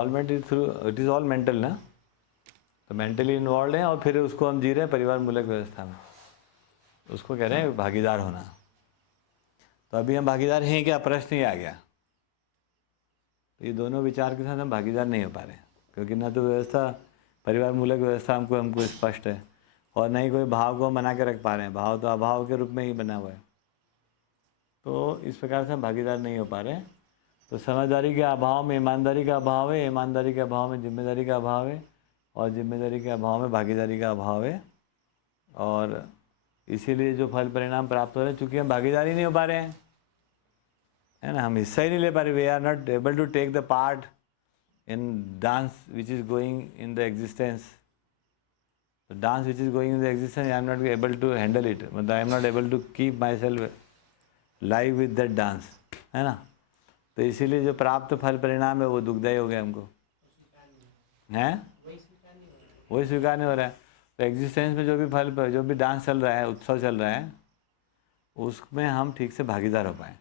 It is all mental ना, तो mentally involve हैं और फिर उसको हम जी रहे हैं परिवार मूलक व्यवस्था में, उसको कह रहे हैं भागीदार होना। तो अभी हम भागीदार हैं क्या, प्रश्न ही आ गया। तो ये दोनों विचार के साथ हम भागीदार नहीं हो पा रहे, क्योंकि ना तो व्यवस्था परिवार मूलक व्यवस्था हमको स्पष्ट है, और ना ही कोई भाव को बना के रख पा रहे हैं, भाव तो अभाव के रूप में ही बना हुआ है। तो इस प्रकार से हम भागीदार नहीं हो पा रहे हैं। तो समझदारी के अभाव में ईमानदारी का अभाव है, ईमानदारी के अभाव में जिम्मेदारी का अभाव है, और जिम्मेदारी के अभाव में भागीदारी का अभाव है। और इसीलिए जो फल परिणाम प्राप्त हो रहे हैं, चूँकि हम भागीदारी नहीं हो पा रहे हैं, है ना, हम हिस्सा ही नहीं ले पा रहे, we are not able to take the part in dance which is going in the existence. Dance which is going in the existence, I am not able to handle it, मतलब I am not able to keep my self live with that dance, है ना। तो इसीलिए जो प्राप्त फल परिणाम है वो दुखदायी हो गया हमको, हैं, वही स्वीकार नहीं हो रहा है। तो एग्जिस्टेंस में जो भी फल, जो भी डांस चल रहा है, उत्सव चल रहा है, उसमें हम ठीक से भागीदार हो पाए।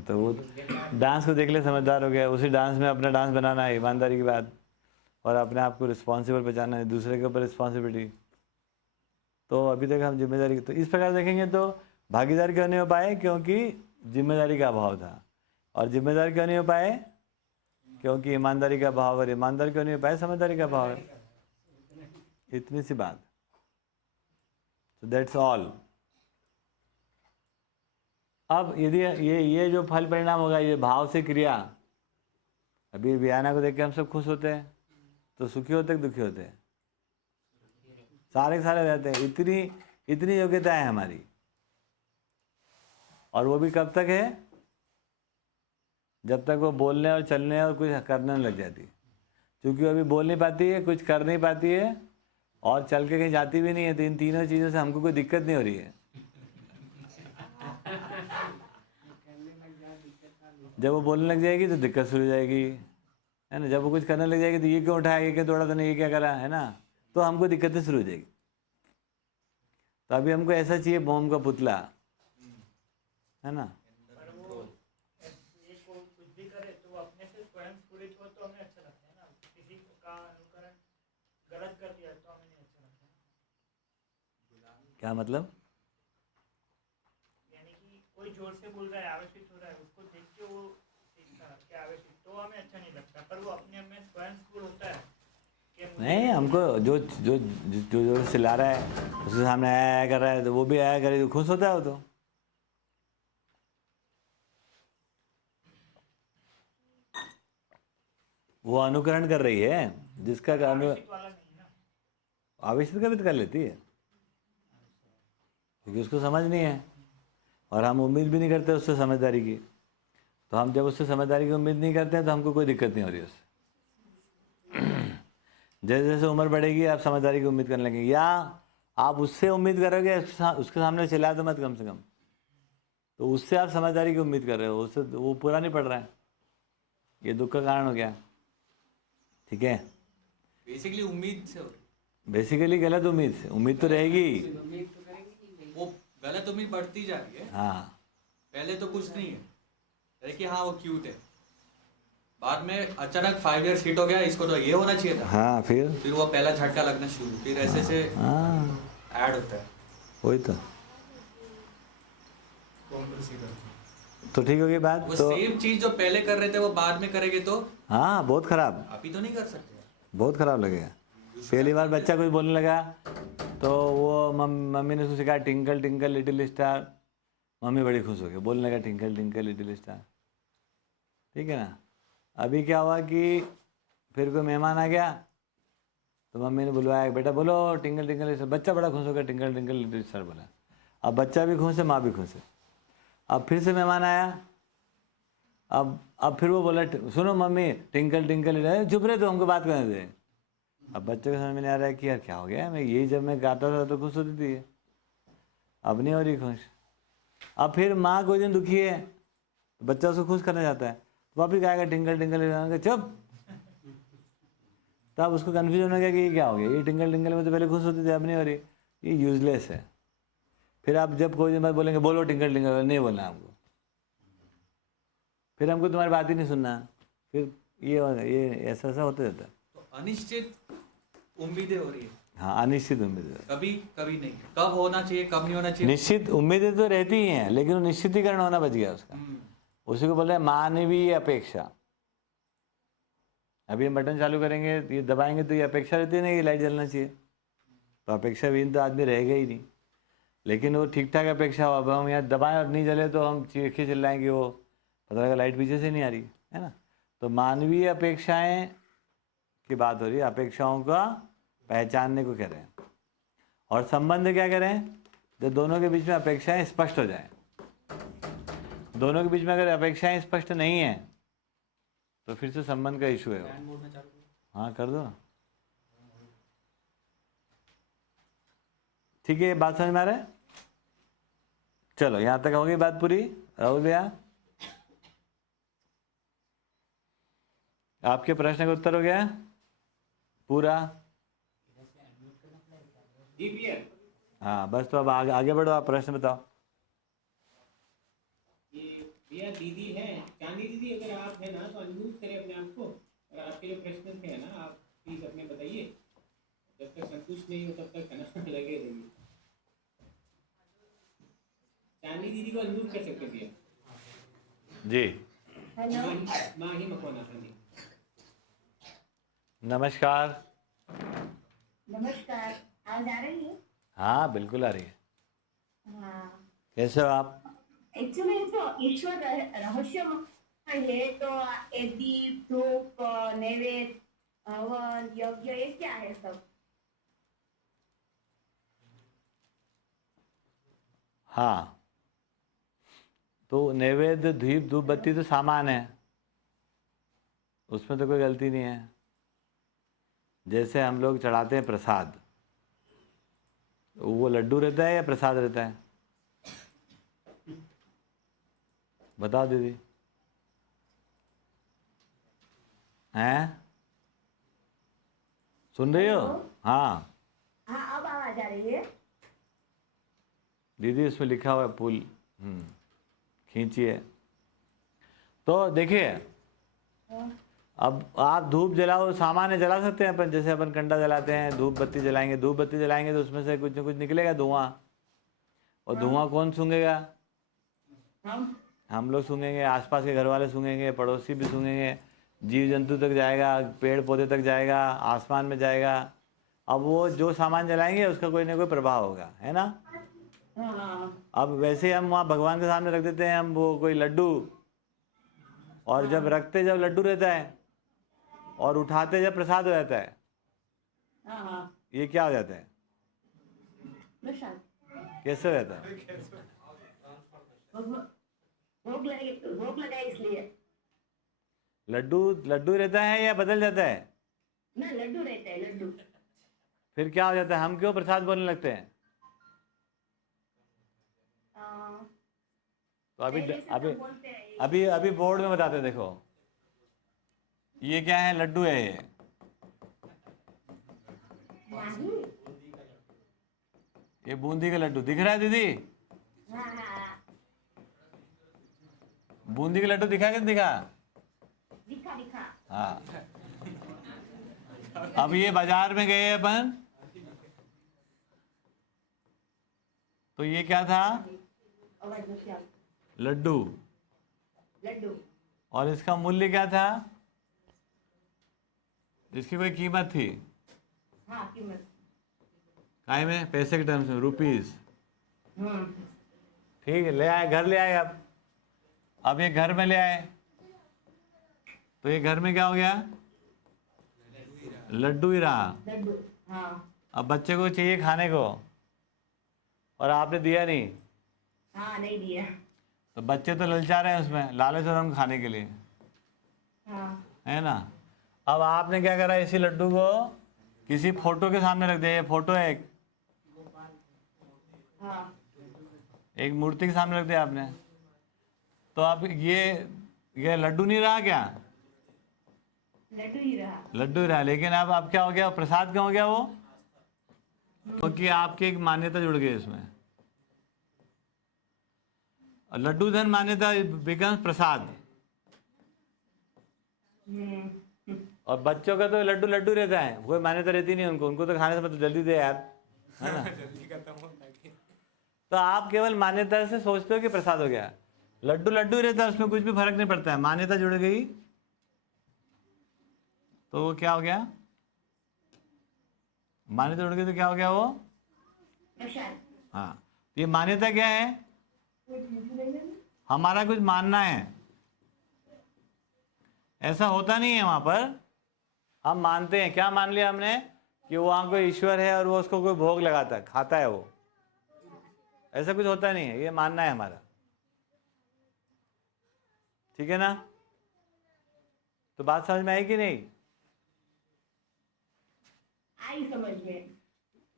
तो वो डांस को देख ले समझदार हो गया, उसी डांस में अपना डांस बनाना है, ईमानदारी की बात, और अपने आप को रिस्पॉन्सिबल बचाना है, दूसरे के ऊपर रिस्पॉन्सिबिलिटी। तो अभी तक हम जिम्मेदारी, तो इस प्रकार देखेंगे तो भागीदार क्यों नहीं हो पाए, क्योंकि जिम्मेदारी का अभाव था, और जिम्मेदार क्यों नहीं हो पाए, क्योंकि ईमानदारी का अभाव, और ईमानदार क्यों नहीं हो पाए, समझदारी का अभाव है। इतनी सी बात। तो दैट्स ऑल। अब यदि ये जो फल परिणाम होगा, ये भाव से क्रिया, अभी वियाना को देख के हम सब खुश होते हैं, तो सुखी होते हैं, दुखी होते हैं, सारे के सारे रहते हैं। इतनी योग्यता है हमारी, और वो भी कब तक है, जब तक वो बोलने और चलने और कुछ करने लग जाती है। क्योंकि वो अभी बोल नहीं पाती है, कुछ कर नहीं पाती है, और चल के कहीं जाती भी नहीं है, तो इन तीनों चीज़ों से हमको कोई दिक्कत नहीं हो रही है। जब वो बोलने लग जाएगी तो दिक्कत शुरू हो जाएगी, है ना। जब वो कुछ करने लग जाएगी तो ये क्यों उठाया, ये क्यों तोड़ा, तो नहीं, ये क्या करा, है ना, तो हमको दिक्कतें शुरू हो जाएगी। तो अभी हमको ऐसा चाहिए मोम का पुतला, है ना। कुछ भी करे तो वो अपने से स्वयं स्फुरित हो तो हमें अच्छा लगता है ना, किसी का अनुकरण गलत कर दिया तो हमें नहीं अच्छा लगता है। क्या मतलब, यानी कि कोई जोर से बोल रहा है, आवेशित हो रहा है, उसको देख के वो सीखता है कि आवेशित, तो हमें अच्छा नहीं लगता, पर वो अपने में स्वयं स्फुर होता है। नहीं, हमको जो जो जो जो चिल्ला रहा है उसके सामने आया कर रहा है, तो वो भी आया करे तो खुश होता है वो। तो वो अनुकरण कर रही है, जिसका आवेशित वाला नहीं है ना, आवेशित का भी तो कर लेती है, क्योंकि उसको समझ नहीं है, और हम उम्मीद भी नहीं करते उससे समझदारी की। तो हम जब उससे समझदारी की उम्मीद नहीं करते हैं तो हमको कोई दिक्कत नहीं हो रही उससे। जैसे जैसे उम्र बढ़ेगी आप समझदारी की उम्मीद करने लगेंगे, या आप उससे उम्मीद करोगे, उसके सामने चिल्ला दो मत कम से कम, तो उससे आप समझदारी की उम्मीद कर रहे हो, उससे वो पूरा नहीं पड़ रहा है, ये दुख का कारण हो गया। ठीक है, बेसिकली उम्मीद से हो रही, बेसिकली गलत उम्मीद से, उम्मीद तो रहेगी, वो गलत उम्मीद बढ़ती जा रही है। हाँ, पहले तो कुछ नहीं है, अरे कि हाँ वो क्यूट है, बाद में अचानक 5 years हिट हो गया, इसको तो ये होना चाहिए था, हाँ, फिर वो पहला झटका लगना शुरू, फिर ऐसे से हाँ, ऐड होता है। वही तो ठीक होगी बात। वो तो सेम चीज जो पहले कर रहे थे वो बाद में करेंगे तो हाँ, बहुत खराब, अभी तो नहीं कर सकते। बहुत खराब लगेगा। पहली बार बच्चा कुछ बोलने लगा तो वो मम्मी ने उसको सिखाया tinkle tinkle little star, mummy बड़ी खुश हो गई, बोलने लगा टिंकल टिंकल लिटिल स्टार, ठीक है ना। अभी क्या हुआ कि फिर कोई मेहमान आ गया तो मम्मी ने बुलवाया, बेटा बोलो टिंकल टिंकल लिटिल स्टार, बच्चा बड़ा खुश हो गया, टिंकल टिंकल लिटिल स्टार बोला। अब बच्चा भी खुश है, माँ भी खुश है। अब फिर से मेहमान आया, अब फिर वो बोला सुनो मम्मी टिंकल टिंकल, चुप रहे तो हमको बात करने दे। अब बच्चे को समझ में नहीं आ रहा है कि यार क्या हो गया, मैं यही जब मैं गाता था तो खुश होती थी, अब नहीं हो रही खुश। अब फिर माँ कोई दिन दुखी है तो बच्चा उसको खुश करना चाहता है, तो वापिस गाएगा टिंकल टिंकल, चुप। तब उसको कन्फ्यूजन हो गया कि ये क्या हो गया, ये टिंकल टिंकल में तो पहले खुश होती थी, अब नहीं हो रही, ये यूजलेस है। फिर आप जब कोई दिन बाद बोलेंगे बोलो टिंकल टिंकल, नहीं बोलना हमको, फिर हमको तुम्हारी बात ही नहीं सुनना, फिर ये ऐसा ऐसा होता जाता है। तो अनिश्चित उम्मीदें हो रही है। हाँ, अनिश्चित उम्मीदें। कभी कभी नहीं, कब होना चाहिए कब नहीं होना चाहिए। निश्चित उम्मीदें तो रहती ही हैं, लेकिन वो निश्चितीकरण होना बच गया उसका। उसी को बोल रहे हैं मानवीय अपेक्षा। अभी हम बटन चालू करेंगे, ये दबाएंगे तो ये अपेक्षा रहती है ना कि लाइट जलना चाहिए, तो अपेक्षा विहीन तो आदमी रहेगा ही नहीं। लेकिन वो ठीक ठाक अपेक्षा हो, अब हम यहाँ दबाएं और नहीं जले तो हम चीखे चिल्लाएंगे, वो पता लगा लाइट पीछे से नहीं आ रही है ना। तो मानवीय अपेक्षाएं की बात हो रही है, अपेक्षाओं का पहचानने को कह रहे हैं। और संबंध क्या कह रहे हैं, जब दोनों के बीच में अपेक्षाएं स्पष्ट हो जाए। दोनों के बीच में अगर अपेक्षाएं स्पष्ट नहीं है तो फिर से संबंध का इशू है। हाँ कर दो, ठीक है, बात समझ में आ रहा है। चलो यहां तक होगी बात पूरी। राहुल भैया, आपके प्रश्न का उत्तर हो गया पूरा? हाँ बस, तो अब आगे बढ़ो, आप प्रश्न बताओ। भैया दीदी है, चांदी दीदी, अगर आप है ना तो अनम्यूट करें अपने आप को, और आपके जो प्रश्न थे ना आप प्लीज अपने बताइए। जब तक संतुष्ट नहीं हो तब तक है ना लगे रहिए। चांदी दीदी को अनम्यूट कर सकते भैया जी। हेलो, माही मकोना। हाँ जी, नमस्कार। नमस्कार। आवाज आ रही है? हाँ बिल्कुल आ रही है। हाँ, कैसे हो आप? एक्चुअली तो ईश्वर रहस्यमय है, तो ये दीप धूप नैवेद्य हवन यज्ञ ये क्या है सब? हाँ, तो नैवेद्य धूप धूप बत्ती तो सामान है, उसमें तो कोई गलती नहीं है। जैसे हम लोग चढ़ाते हैं प्रसाद, वो लड्डू रहता है या प्रसाद रहता है? बताओ दीदी, हैं? सुन रही हो? हेलो? हाँ हाँ, अब आवाज आ रही है। दीदी, उसमें लिखा हुआ है पुल, खींचिए। तो देखिए, अब आप धूप जलाओ, सामान्य जला सकते हैं अपन, जैसे अपन कंडा जलाते हैं, धूप बत्ती जलाएंगे, धूप बत्ती जलाएंगे तो उसमें से कुछ न कुछ निकलेगा धुआं, और धुआं कौन सूंघेगा? हम लोग सूंघेंगे, आसपास के घर वाले सूंघेंगे, पड़ोसी भी सूंघेंगे, जीव जंतु तक जाएगा, पेड़ पौधे तक जाएगा, आसमान में जाएगा। अब वो जो सामान जलाएंगे उसका कोई ना कोई प्रभाव होगा, है ना। अब वैसे हम वहाँ भगवान के सामने रख देते हैं हम वो कोई लड्डू, और जब रखते जब लड्डू रहता है और उठाते जब प्रसाद हो जाता है, ये क्या हो जाता है? प्रसाद। कैसे हो जाता है? भोग लगा इसलिए लड्डू लड्डू रहता है या बदल जाता है? ना, लड्डू रहता है, लड्डू। फिर क्या हो जाता है? हम क्यों प्रसाद बोलने लगते हैं? तो अभी पहले से अभी तो बोलते हैं। अभी अभी बोर्ड में बताते हैं, देखो ये क्या है, लड्डू है ये। माही? ये बूंदी का लड्डू दिख रहा है दीदी? हाँ, बूंदी का लड्डू दिखा कि नहीं दिखा? दिखा दिखा। हाँ। अब ये बाजार में गए अपन, तो ये क्या था? आवाज नहीं आ रही। लड्डू। लड्डू। और इसका मूल्य क्या था? इसकी कोई कीमत थी? हाँ, कीमत। काय में? पैसे के टर्म्स में, रुपीस। हम्म। ठीक है, ले आए, घर ले आए। अब ये घर में ले आए, तो ये घर में क्या हो गया? लड्डू ही रहा। लड्डू। हाँ। अब बच्चे को चाहिए खाने को, और आपने दिया नहीं, हाँ, नहीं दिया। तो बच्चे तो ललचा रहे हैं उसमें, लालच हो रहा है उनको खाने के लिए, हाँ। है ना। अब आपने क्या करा, इसी लड्डू को किसी फोटो के सामने रख दिया। ये फोटो है हाँ। एक मूर्ति के सामने रख दिया आपने, तो अब ये लड्डू नहीं रहा क्या? लड्डू ही रहा। लड्डू ही रहा, लेकिन अब क्या हो गया? प्रसाद क्या हो गया वो? क्योंकि आपकी एक मान्यता जुड़ गई इसमें, और लड्डू धन मान्यता बिकम्स प्रसाद। और बच्चों का तो लड्डू लड्डू रहता है, कोई मान्यता रहती नहीं उनको, उनको तो खाने से मतलब जल्दी दे यार, है ना। तो आप केवल मान्यता से सोचते हो कि प्रसाद हो गया, लड्डू लड्डू रहता है, उसमें कुछ भी फर्क नहीं पड़ता है, मान्यता जुड़ गई तो वो क्या हो गया, मान्यता जुड़ गई तो क्या हो गया वो। प्रसाद। हाँ, ये मान्यता क्या है, हमारा कुछ मानना है, ऐसा होता नहीं है वहां पर, हम मानते हैं, क्या मान लिया हमने कि वहां कोई ईश्वर है और वो उसको कोई भोग लगाता है, खाता है वो, ऐसा कुछ होता नहीं है, ये मानना है हमारा, ठीक है ना। तो बात समझ में आई कि नहीं। आई समझ में।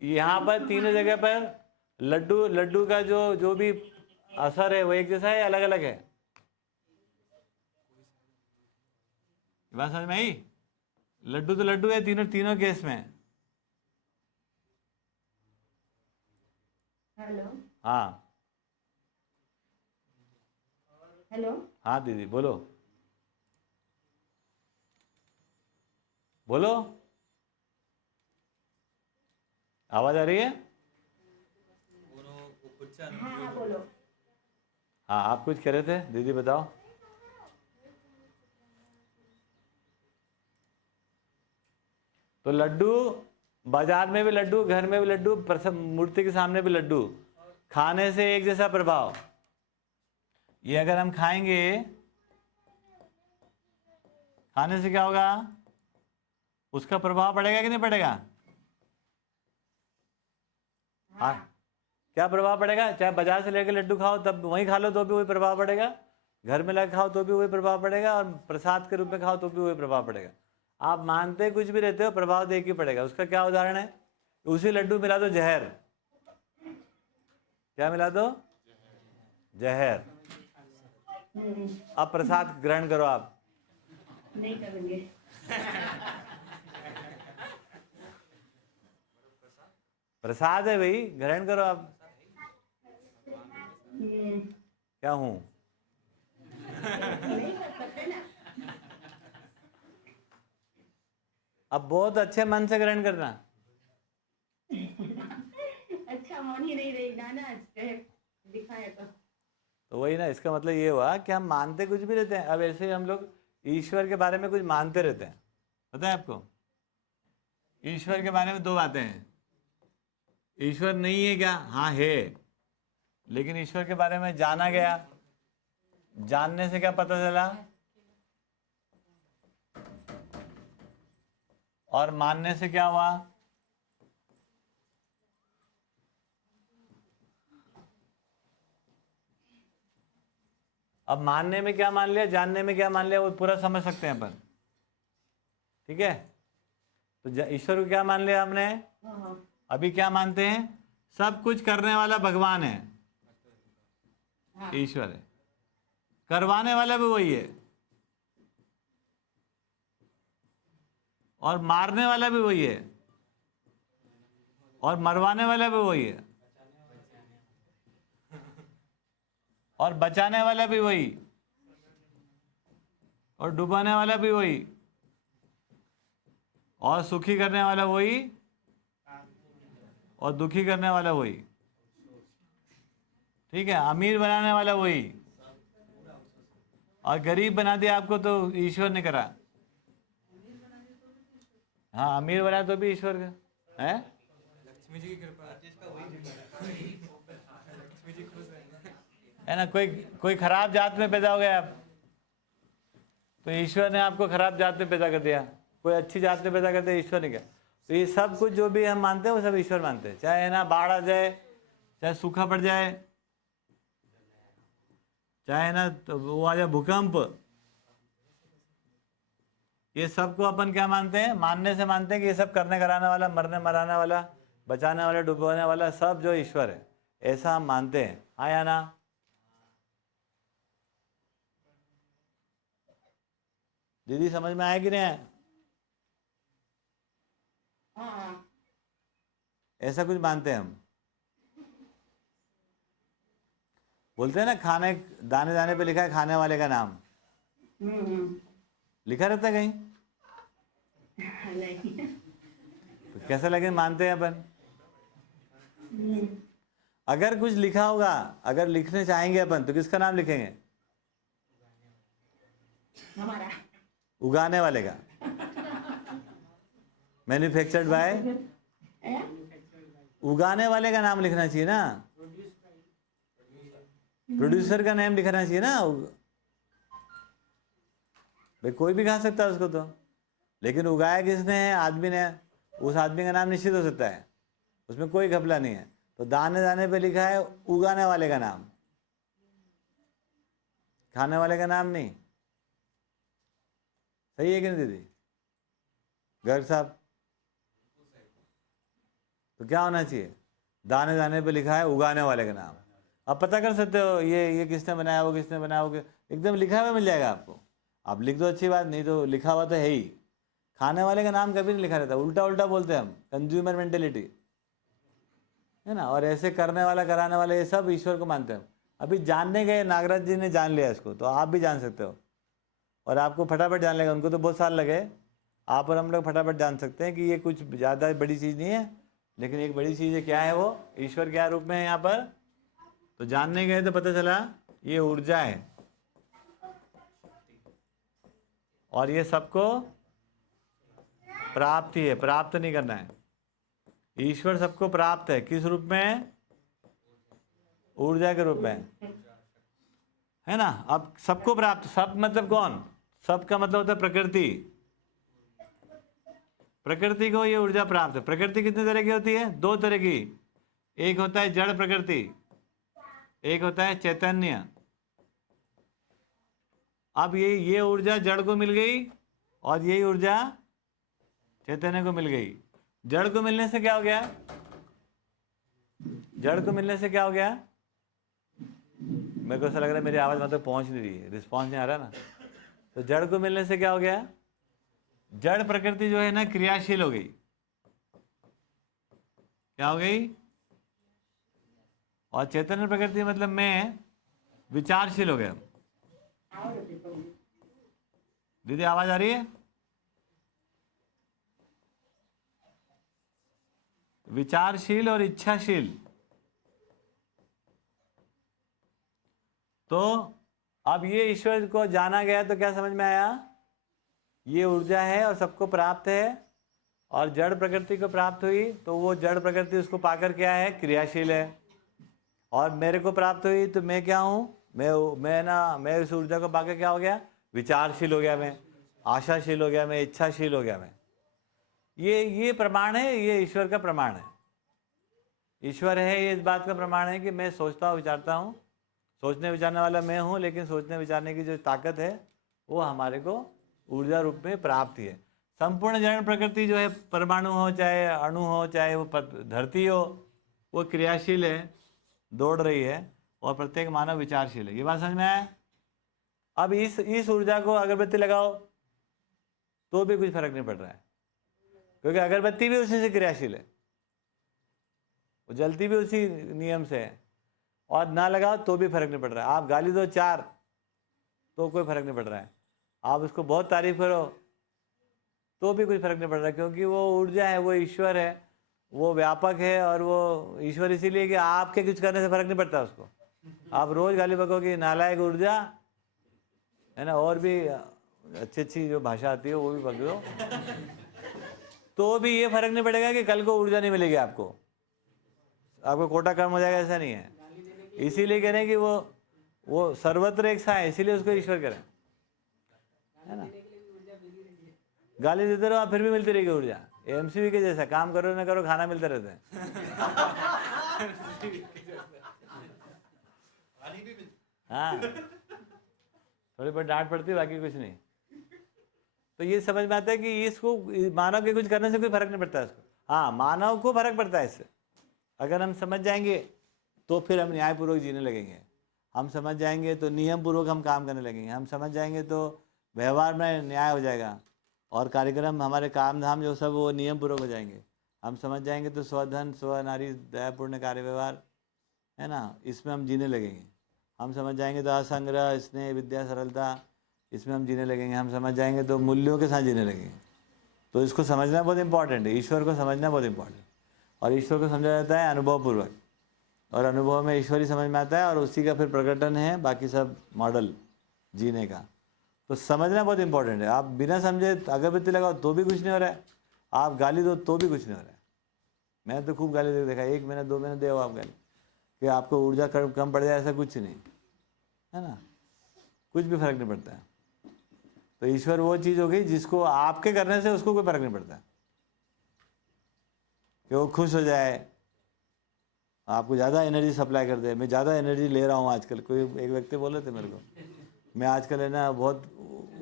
यहाँ पर तीनों जगह पर लड्डू लड्डू का जो भी असर है वो एक जैसा है, अलग अलग है, बात समझ में आई। लड्डू तो लड्डू है तीनों तीनों केस में। हेलो हाँ हेलो। हाँ दीदी बोलो बोलो, आवाज आ रही है। वो खुद से हाँ हाँ बोलो। हाँ आप कुछ कह रहे थे दीदी, बताओ। तो लड्डू, बाजार में भी लड्डू, घर में भी लड्डू, मूर्ति के सामने भी लड्डू, खाने से एक जैसा प्रभाव। ये अगर हम खाएंगे, खाने से क्या होगा, उसका प्रभाव पड़ेगा कि नहीं पड़ेगा। हाँ, क्या प्रभाव पड़ेगा, चाहे बाजार से लेकर लड्डू खाओ तब वहीं खा लो तो भी वही प्रभाव पड़ेगा, घर में लगा खाओ तो भी वही प्रभाव पड़ेगा, और प्रसाद के रूप में खाओ तो भी वही प्रभाव पड़ेगा। आप मानते कुछ भी रहते हो, प्रभाव देख ही पड़ेगा। उसका क्या उदाहरण है, उसी लड्डू मिला दो जहर, क्या मिला दो, जहर। अब प्रसाद ग्रहण करो आप, नहीं करेंगे। प्रसाद है भाई, ग्रहण करो आप। क्या हूं, नहीं कर सकते ना। अब बहुत अच्छे मन से ग्रहण करना। अच्छा मन ही नहीं रहेगा ना, दिखाए तो वही ना, इसका मतलब ये हुआ कि हम मानते कुछ भी रहते हैं। अब ऐसे ही हम लोग ईश्वर के बारे में कुछ मानते रहते हैं, पता है आपको। ईश्वर के बारे में दो बातें हैं, ईश्वर नहीं है क्या, हाँ है, लेकिन ईश्वर के बारे में जाना गया, जानने से क्या पता चला, और मानने से क्या हुआ। अब मानने में क्या मान लिया, जानने में क्या मान लिया, वो पूरा समझ सकते हैं अपन, ठीक है। तो ईश्वर को क्या मान लिया हमने, अभी क्या मानते हैं, सब कुछ करने वाला भगवान है, ईश्वर है, करवाने वाला भी वही है, और मारने वाला भी वही है, और मरवाने वाला भी वही है, और बचाने वाला भी वही, और डुबाने वाला भी वही, और सुखी करने वाला वही, और दुखी करने वाला वही, ठीक है। अमीर बनाने वाला वही, और गरीब बना दिया आपको तो ईश्वर ने करा। हाँ, अमीर बना तो भी ईश्वर का है। लक्ष्मी जी की कृपा, लक्ष्मी जी खुश है ना। कोई खराब जात में पैदा हो गया आप, तो ईश्वर ने आपको खराब जात में पैदा कर दिया, कोई अच्छी जात में पैदा कर दिया, ईश्वर ने क्या। तो ये सब कुछ जो भी हम मानते हैं वो सब ईश्वर मानते हैं, चाहे है ना बाढ़ आ जाए, चाहे सूखा पड़ जाए, चाहे ना तो वो आ जाए भूकंप, ये सब को अपन क्या मानते हैं, मानने से मानते हैं कि ये सब करने कराने वाला, मरने मराने वाला, बचाने वाला, डुबाने वाला, सब जो ईश्वर है, ऐसा हम मानते हैं। हाँ या ना। दीदी समझ में आया कि नहीं आया। हाँ ऐसा कुछ मानते हैं हम, बोलते हैं ना खाने, दाने दाने पे लिखा है खाने वाले का नाम, लिखा रहता है कहीं? नहीं। तो कैसा लगे मानते हैं अपन? अगर कुछ लिखा होगा, अगर लिखने चाहेंगे अपन तो किसका नाम लिखेंगे? हमारा उगाने वाले का। मैन्युफैक्चर्ड बाय, उगाने वाले का नाम लिखना चाहिए ना, प्रोड्यूसर का नाम लिखना चाहिए ना। भाई कोई भी खा सकता है उसको तो, लेकिन उगाया किसने है? आदमी ने। उस आदमी का नाम निश्चित हो सकता है, उसमें कोई घपला नहीं है। तो दाने दाने पे लिखा है उगाने वाले का नाम, खाने वाले का नाम नहीं। सही है कि नहीं दीदी? गर्ग साहब, तो क्या होना चाहिए? दाने दाने पे लिखा है उगाने वाले का नाम। आप पता कर सकते हो ये किसने बनाया, वो किसने बनाया, वो एकदम लिखा हुआ मिल जाएगा आपको। आप लिख दो अच्छी बात, नहीं तो लिखा हुआ तो है ही। खाने वाले का नाम कभी नहीं लिखा रहता, उल्टा उल्टा बोलते हैं हम, कंज्यूमर मेंटेलिटी है ना। और ऐसे करने वाला कराने वाला ये सब ईश्वर को मानते हैं। अभी जानने गए, नागराज जी ने जान लिया इसको, तो आप भी जान सकते हो। और आपको फटाफट जान लेगा, उनको तो बहुत साल लगे, आप और हम लोग फटाफट जान सकते हैं कि ये कुछ ज़्यादा बड़ी चीज़ नहीं है। लेकिन एक बड़ी चीज़ है, क्या है वो? ईश्वर क्या रूप में है यहाँ पर? तो जानने गए तो पता चला ये ऊर्जा है, और ये सबको प्राप्ति है, प्राप्त नहीं करना है। ईश्वर सबको प्राप्त है, किस रूप में? ऊर्जा के रूप में, है ना। अब सबको प्राप्त, सब मतलब कौन? सब का मतलब होता है प्रकृति। प्रकृति को ये ऊर्जा प्राप्त है। प्रकृति कितने तरह की होती है? दो तरह की। एक होता है जड़ प्रकृति, एक होता है चैतन्य। अब ये ऊर्जा जड़ को मिल गई और यही ऊर्जा चैतन्य को मिल गई। जड़ को मिलने से क्या हो गया? जड़ को मिलने से क्या हो गया? मेरे को ऐसा लग रहा है मेरी आवाज मतलब पहुंच नहीं रही है, रिस्पॉन्स नहीं आ रहा ना। तो जड़ को मिलने से क्या हो गया? जड़ प्रकृति जो है ना क्रियाशील हो गई। क्या हो गई? और चैतन्य प्रकृति मतलब मैं विचारशील हो गया। दीदी आवाज आ रही है? विचारशील और इच्छाशील। तो अब ये ईश्वर को जाना गया तो क्या समझ में आया? ये ऊर्जा है और सबको प्राप्त है, और जड़ प्रकृति को प्राप्त हुई तो वो जड़ प्रकृति उसको पाकर क्या है? क्रियाशील है। और मेरे को प्राप्त हुई तो मैं क्या हूँ? मैं उस ऊर्जा को पाकर क्या हो गया? विचारशील हो गया, मैं आशाशील हो गया, मैं इच्छाशील हो गया। मैं ये प्रमाण है, ये ईश्वर का प्रमाण है। ईश्वर है ये इस बात का प्रमाण है कि मैं सोचता हूँ, विचारता हूँ। सोचने विचारने वाला मैं हूँ, लेकिन सोचने विचारने की जो ताकत है वो हमारे को ऊर्जा रूप में प्राप्त है। संपूर्ण जड़ प्रकृति जो है, परमाणु हो चाहे अणु हो चाहे वो धरती हो, वो क्रियाशील है, दौड़ रही है, और प्रत्येक मानव विचारशील है। ये बात समझ में आया? अब इस ऊर्जा को अगरबत्ती लगाओ तो भी कुछ फर्क नहीं पड़ रहा है, क्योंकि अगरबत्ती भी उसी से क्रियाशील है, वो जलती भी उसी नियम से है। और ना लगाओ तो भी फर्क नहीं पड़ रहा है। आप गाली दो 4 तो कोई फर्क नहीं पड़ रहा है, आप उसको बहुत तारीफ करो तो भी कुछ फर्क नहीं पड़ रहा है, क्योंकि वो ऊर्जा है, वो ईश्वर है, वो व्यापक है। और वो ईश्वर इसीलिए कि आपके कुछ करने से फर्क नहीं पड़ता उसको। आप रोज गाली बकोगे नालायक ऊर्जा, है ना, और भी अच्छी जो भाषा आती है वो भी बको, तो भी ये फर्क नहीं पड़ेगा कि कल को ऊर्जा नहीं मिलेगी आपको कोटा कम हो जाएगा, ऐसा नहीं है। इसीलिए कह रहे हैं कि वो सर्वत्र एक सा है, इसीलिए उसको ईश्वर करें, है ना। गाली देते रहो आप, फिर भी मिलती रहेगी ऊर्जा। एमसीबी के जैसा, काम करो ना करो, खाना मिलता रहता है। हाँ, थोड़ी बहुत डांट पड़ती है, बाकी कुछ नहीं। तो ये समझ में आता है कि इसको मानव के कुछ करने से कोई फर्क नहीं पड़ता इसको। हाँ, मानव को फर्क पड़ता है इससे। अगर हम समझ जाएंगे तो फिर हम न्यायपूर्वक जीने लगेंगे। हम समझ जाएंगे तो नियम पूर्वक हम काम करने लगेंगे। हम समझ जाएंगे तो व्यवहार में न्याय हो जाएगा, और कार्यक्रम हमारे काम धाम जो सब वो नियम पूर्वक हो जाएंगे। हम समझ जाएंगे तो स्वधन स्वनारी दयापूर्ण कार्य व्यवहार, है ना, इसमें हम जीने लगेंगे। हम समझ जाएंगे तो असंग्रह, स्नेह, विद्या, सरलता, इसमें हम जीने लगेंगे, हम समझ जाएंगे तो मूल्यों के साथ जीने लगेंगे। तो इसको समझना बहुत इंपॉर्टेंट है, ईश्वर को समझना बहुत इंपॉर्टेंट। और ईश्वर को समझा जाता है अनुभवपूर्वक, और अनुभव में ईश्वर ही समझ में आता है, और उसी का फिर प्रकटन है बाकी सब मॉडल जीने का। तो समझना बहुत इंपॉर्टेंट है। आप बिना समझे अगरबत्ती लगाओ तो भी कुछ नहीं हो रहा है, आप गाली दो तो भी कुछ नहीं हो रहा है। मैंने तो खूब गाली दे देखा, 1 महीना 2 महीने दे आप गाली, कि आपको ऊर्जा कम पड़ जाए, ऐसा कुछ नहीं है ना, कुछ भी फर्क नहीं पड़ता है। तो ईश्वर वो चीज़ हो गई जिसको आपके करने से उसको कोई फर्क नहीं पड़ता कि वो खुश हो जाए, आपको ज़्यादा एनर्जी सप्लाई कर दे। मैं ज़्यादा एनर्जी ले रहा हूँ आजकल, कोई एक व्यक्ति बोल रहे थे मेरे को, मैं आजकल है ना बहुत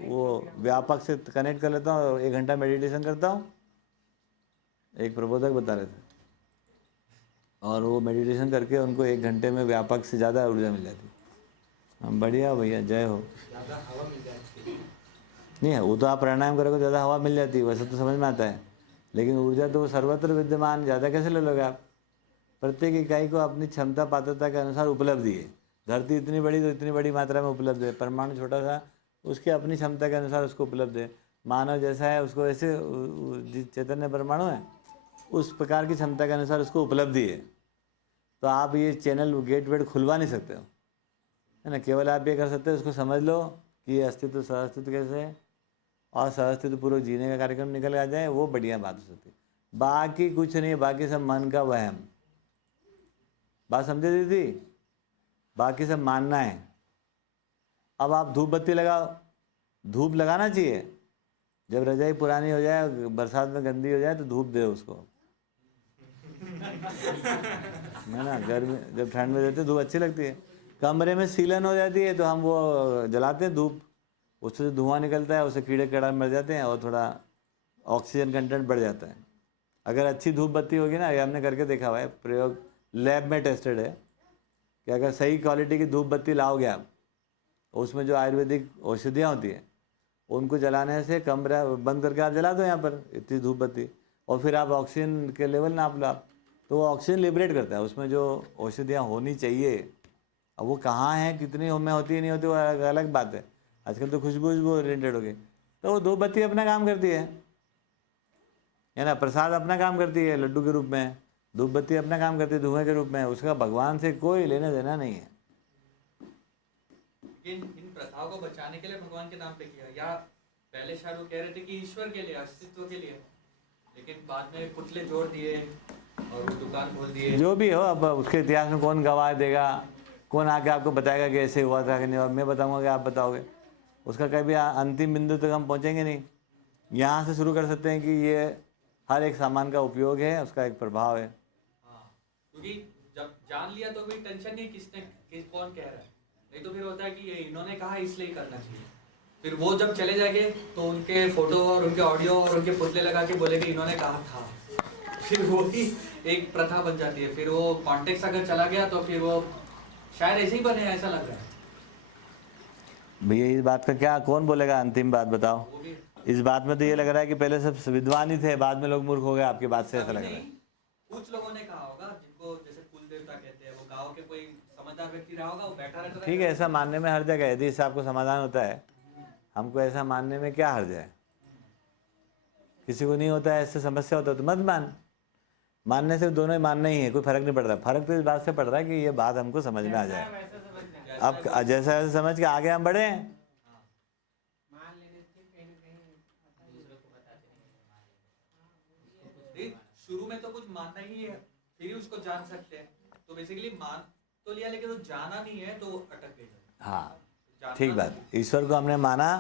वो व्यापक से कनेक्ट कर लेता हूँ, 1 घंटा मेडिटेशन करता हूँ, एक प्रबोधक बता रहे थे, और वो मेडिटेशन करके उनको 1 घंटे में व्यापक से ज़्यादा ऊर्जा मिल जाती। हम बढ़िया भैया, जय हो। ज़्यादा हवा मिल जाती है। नहीं है वो तो आप प्राणायाम करोगे ज़्यादा हवा मिल जाती है, वैसे तो समझ में आता है, लेकिन ऊर्जा तो सर्वत्र विद्यमान, ज़्यादा कैसे ले लोगे आप। प्रत्येक इकाई को अपनी क्षमता पात्रता के अनुसार उपलब्धि है। धरती इतनी बड़ी तो इतनी बड़ी मात्रा में उपलब्ध है, परमाणु छोटा सा उसकी अपनी क्षमता के अनुसार उसको उपलब्ध है। मानव जैसा है उसको ऐसे जिस चैतन्य परमाणु है उस प्रकार की क्षमता के अनुसार उसको उपलब्धि है। तो आप ये चैनल गेट वेट खुलवा नहीं सकते हो, है ना। केवल आप ये कर सकते हो, उसको समझ लो कि ये अस्तित्व सहअस्तित्व कैसे है, और सहअस्तित्व पूर्वक जीने का कार्यक्रम निकल आ जाए, वो बढ़िया बात हो सकती है। बाकी कुछ नहीं, बाकी सब मन का वहम। बात समझे दीदी, बाकी सब मानना है। अब आप धूप बत्ती लगाओ, धूप लगाना चाहिए, जब रजाई पुरानी हो जाए, बरसात में गंदी हो जाए तो धूप दे उसको, है ना। गर्मी जब ठंड में देते धूप अच्छी लगती है। कमरे में सीलन हो जाती है तो हम वो जलाते हैं धूप, उससे जो धुआं निकलता है उससे कीड़े कड़ा मर जाते हैं और थोड़ा ऑक्सीजन कंटेंट बढ़ जाता है। अगर अच्छी धूप बत्ती होगी ना, ये हमने करके देखा हुआ है, प्रयोग लैब में टेस्टेड है, कि अगर सही क्वालिटी की धूप बत्ती लाओगे आप, उसमें जो आयुर्वेदिक औषधियाँ होती हैं उनको जलाने से कमरा बंद करके आप जला दो यहाँ पर इतनी धूप बत्ती, और फिर आप ऑक्सीजन के लेवल नाप लो आप, तो वो ऑक्सीजन लिबरेट करता है, उसमें जो औषधियाँ होनी चाहिए। अब वो कहाँ हैं, कितनी में होती है नहीं होती, वो अलग बात है। आजकल तो खुशबू ओरिएंटेड हो गई, तो वो धूप बत्ती अपना काम करती है ना। प्रसाद अपना काम करती है लड्डू के रूप में, धूप बत्ती अपना काम करती है धुएं के रूप में। उसका भगवान से कोई लेना देना नहीं है। इन प्रथाओं को बचाने के लिए भगवान के नाम पे किया, या पहले शायद वो कह रहे थे कि ईश्वर के लिए, अस्तित्व के लिए, लेकिन बाद में पुतले जोड़ दिए और वो दुकान खोल दिए। जो भी हो, अब उसके इतिहास में कौन गवाह देगा, कौन आके आपको बताएगा कि ऐसे हुआ था कि नहीं, और मैं बताऊंगा कि आप बताओगे, उसका कभी अंतिम बिंदु तक हम पहुंचेंगे नहीं। यहाँ से शुरू कर सकते हैं कि ये हर एक सामान का उपयोग है, उसका एक प्रभाव है। हाँ, क्योंकि जब जान लिया तो कोई टेंशन नहीं कौन कह रहा है, नहीं तो फिर होता है कि ये इन्होंने कहा इसलिए करना चाहिए। फिर वो जब चले जाएंगे तो उनके फोटो और उनके ऑडियो और उनके पुतले लगा के बोले कि इन्होंने कहा था, फिर वो ही एक प्रथा बन जाती है। फिर वो कॉन्टेक्स्ट अगर चला गया तो फिर वो शायद ऐसे ही बने, ऐसा लग रहा है। भैया इस बात का क्या, कौन बोलेगा अंतिम बात बताओ। वो भी इस बात में तो ये लग रहा है कि पहले सब विद्वान ही थे, बाद में लोग मूर्ख हो गए, आपकी बात से ऐसा लग रहा है। कुछ लोगों ने कहा होगा, जिनको जैसे कुल देवता कहते हैं, वो गांव के कोई समझदार व्यक्ति रहा होगा, वो बैठा रहता था। ठीक है, ऐसा मानने में हर जगह है, यदि इससे आपको समाधान होता है, हमको ऐसा मानने में क्या हर्ज है। किसी को नहीं होता है, ऐसे समस्या होता है तो मत मान, मानने से दोनों ही मानना ही है, कोई फर्क नहीं पड़ रहा। फर्क तो इस बात से पड़ रहा है कि ये बात हमको समझ में आ जाए। वैसा समझना है। अब जैसा वैसे समझ के आगे हम बढ़े। मान लेने से कहीं ना कहीं दूसरों को बताते नहीं, शुरू में तो कुछ मानना ही है, फिर ही उसको जान सकते हैं। तो बेसिकली मान तो लिया, लेकिन वो जाना नहीं है तो अटक गए। हाँ जानना ठीक बात, ईश्वर को हमने माना।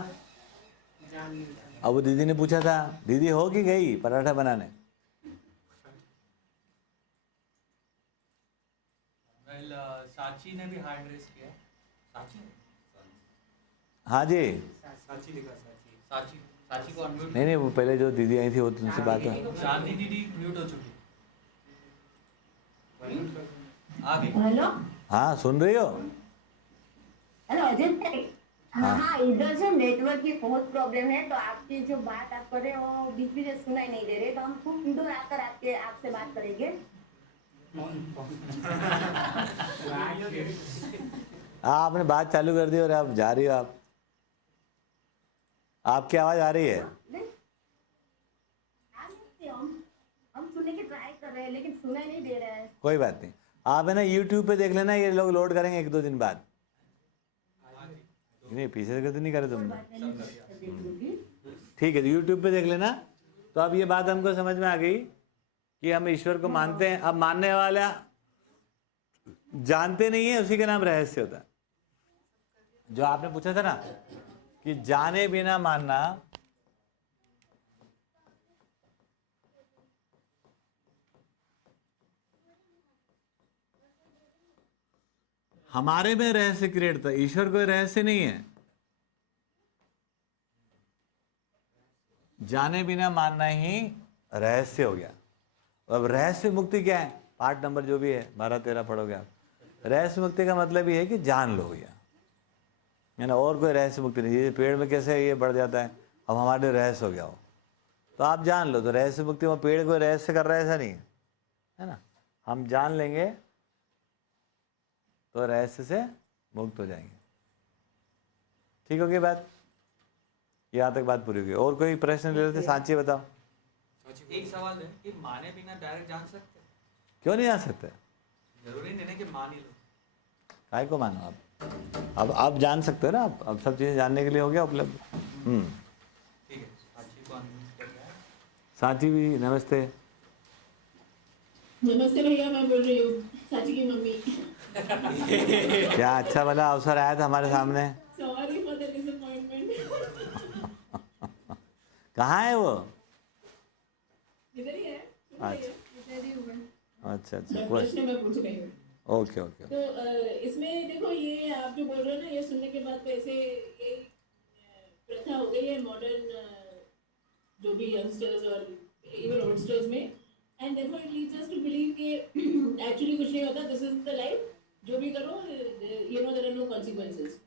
जान नहीं अब वो दीदी ने पूछा था, दीदी हो कि गई पराठा बनाने? वेल साची ने भी हार्ड रेस किया। साची हाँ जी, साची लिखा, साची साची को अनम्यूट। नहीं वो पहले जो दीदी आई थी वो तुमसे बात है। चांदनी दीदी म्यूट हो चुकी, आ गई। हेलो हाँ सुन रही हो? हेलो अजय भाई। हाँ इधर से नेटवर्क की बहुत प्रॉब्लम है, तो आपकी जो बात आप कर रहे हो बीच बीच में सुनाई नहीं दे रहे, तो हम खूब इंडोर आकर आपसे बात करेंगे। हाँ आपने बात चालू कर दी और आप जा रही हो आप। आपकी आवाज़ आ रही है? नहीं, आ नहीं रही, हम सुनने की ट्राई कर रहे हैं लेकिन सुनाई नहीं दे रहा है। कोई बात नहीं, आप है ना यूट्यूब पे देख लेना, ये लोग लोड करेंगे 1-2 दिन बाद। नहीं पीछे से तो नहीं करे तुमने? बात नहीं, देख लूंगी। ठीक है, यूट्यूब पे देख लेना। तो अब ये बात हमको समझ में आ गई कि हम ईश्वर को मानते हैं। अब मानने वाला जानते नहीं है, उसी का नाम रहस्य होता है। जो आपने पूछा था ना कि जाने बिना मानना, हमारे में रहस्य क्रिएट था, ईश्वर कोई रहस्य नहीं है। जाने बिना मानना ही रहस्य हो गया। अब रहस्य मुक्ति क्या है? पार्ट नंबर जो भी है 12-13 पढ़ोगे आप। रहस्य मुक्ति का मतलब ये है कि जान लो भैया, है ना, और कोई रहस्य मुक्ति नहीं। ये पेड़ में कैसे ये बढ़ जाता है, अब हमारे लिए रहस्य हो गया हो, तो आप जान लो। तो रहस्य मुक्ति में पेड़ कोई रहस्य कर रहा है ऐसा नहीं है ना। हम जान लेंगे तो रहस्य से मुक्त हो जाएंगे। ठीक होगी बात? यहाँ तक बात पूरी होगी। और कोई प्रश्न ले लेते? सांची बताओ। एक सवाल है कि माने बिना डायरेक्ट जान सकते हैं? क्यों नहीं जान सकते? जरूरी नहीं है कि मान ही लो। काय को मानो आप? अब आप जान सकते हो ना, आप अब सब चीज़ें जानने के लिए हो गया उपलब्ध। ठीक है, अच्छी को अनम्यूट कर रहा है। सांची भी नमस्ते। नमस्ते भैया, मैं बोल रही हूँ चाची की मम्मी। क्या अच्छा भला अवसर आया था हमारे सामने। Sorry for the disappointment. कहाँ है वो? इधर ही है। अच्छा अच्छा अच्छा, मैं कोई प्रश्न मैं पूछ रही हूँ। Okay okay. तो इसमें देखो, ये आप जो बोल रहे हो ना, ये सुनने के बाद वैसे ये प्रथा हो गई है मॉडर्न जो भी यंगस्टर्स और इवन ओल्डस्टर्स में, and therefore it leads us to believe कि एक्चुअली कुछ नहीं होता, दिस इज द लाइफ, जो भी करो you know there are no consequences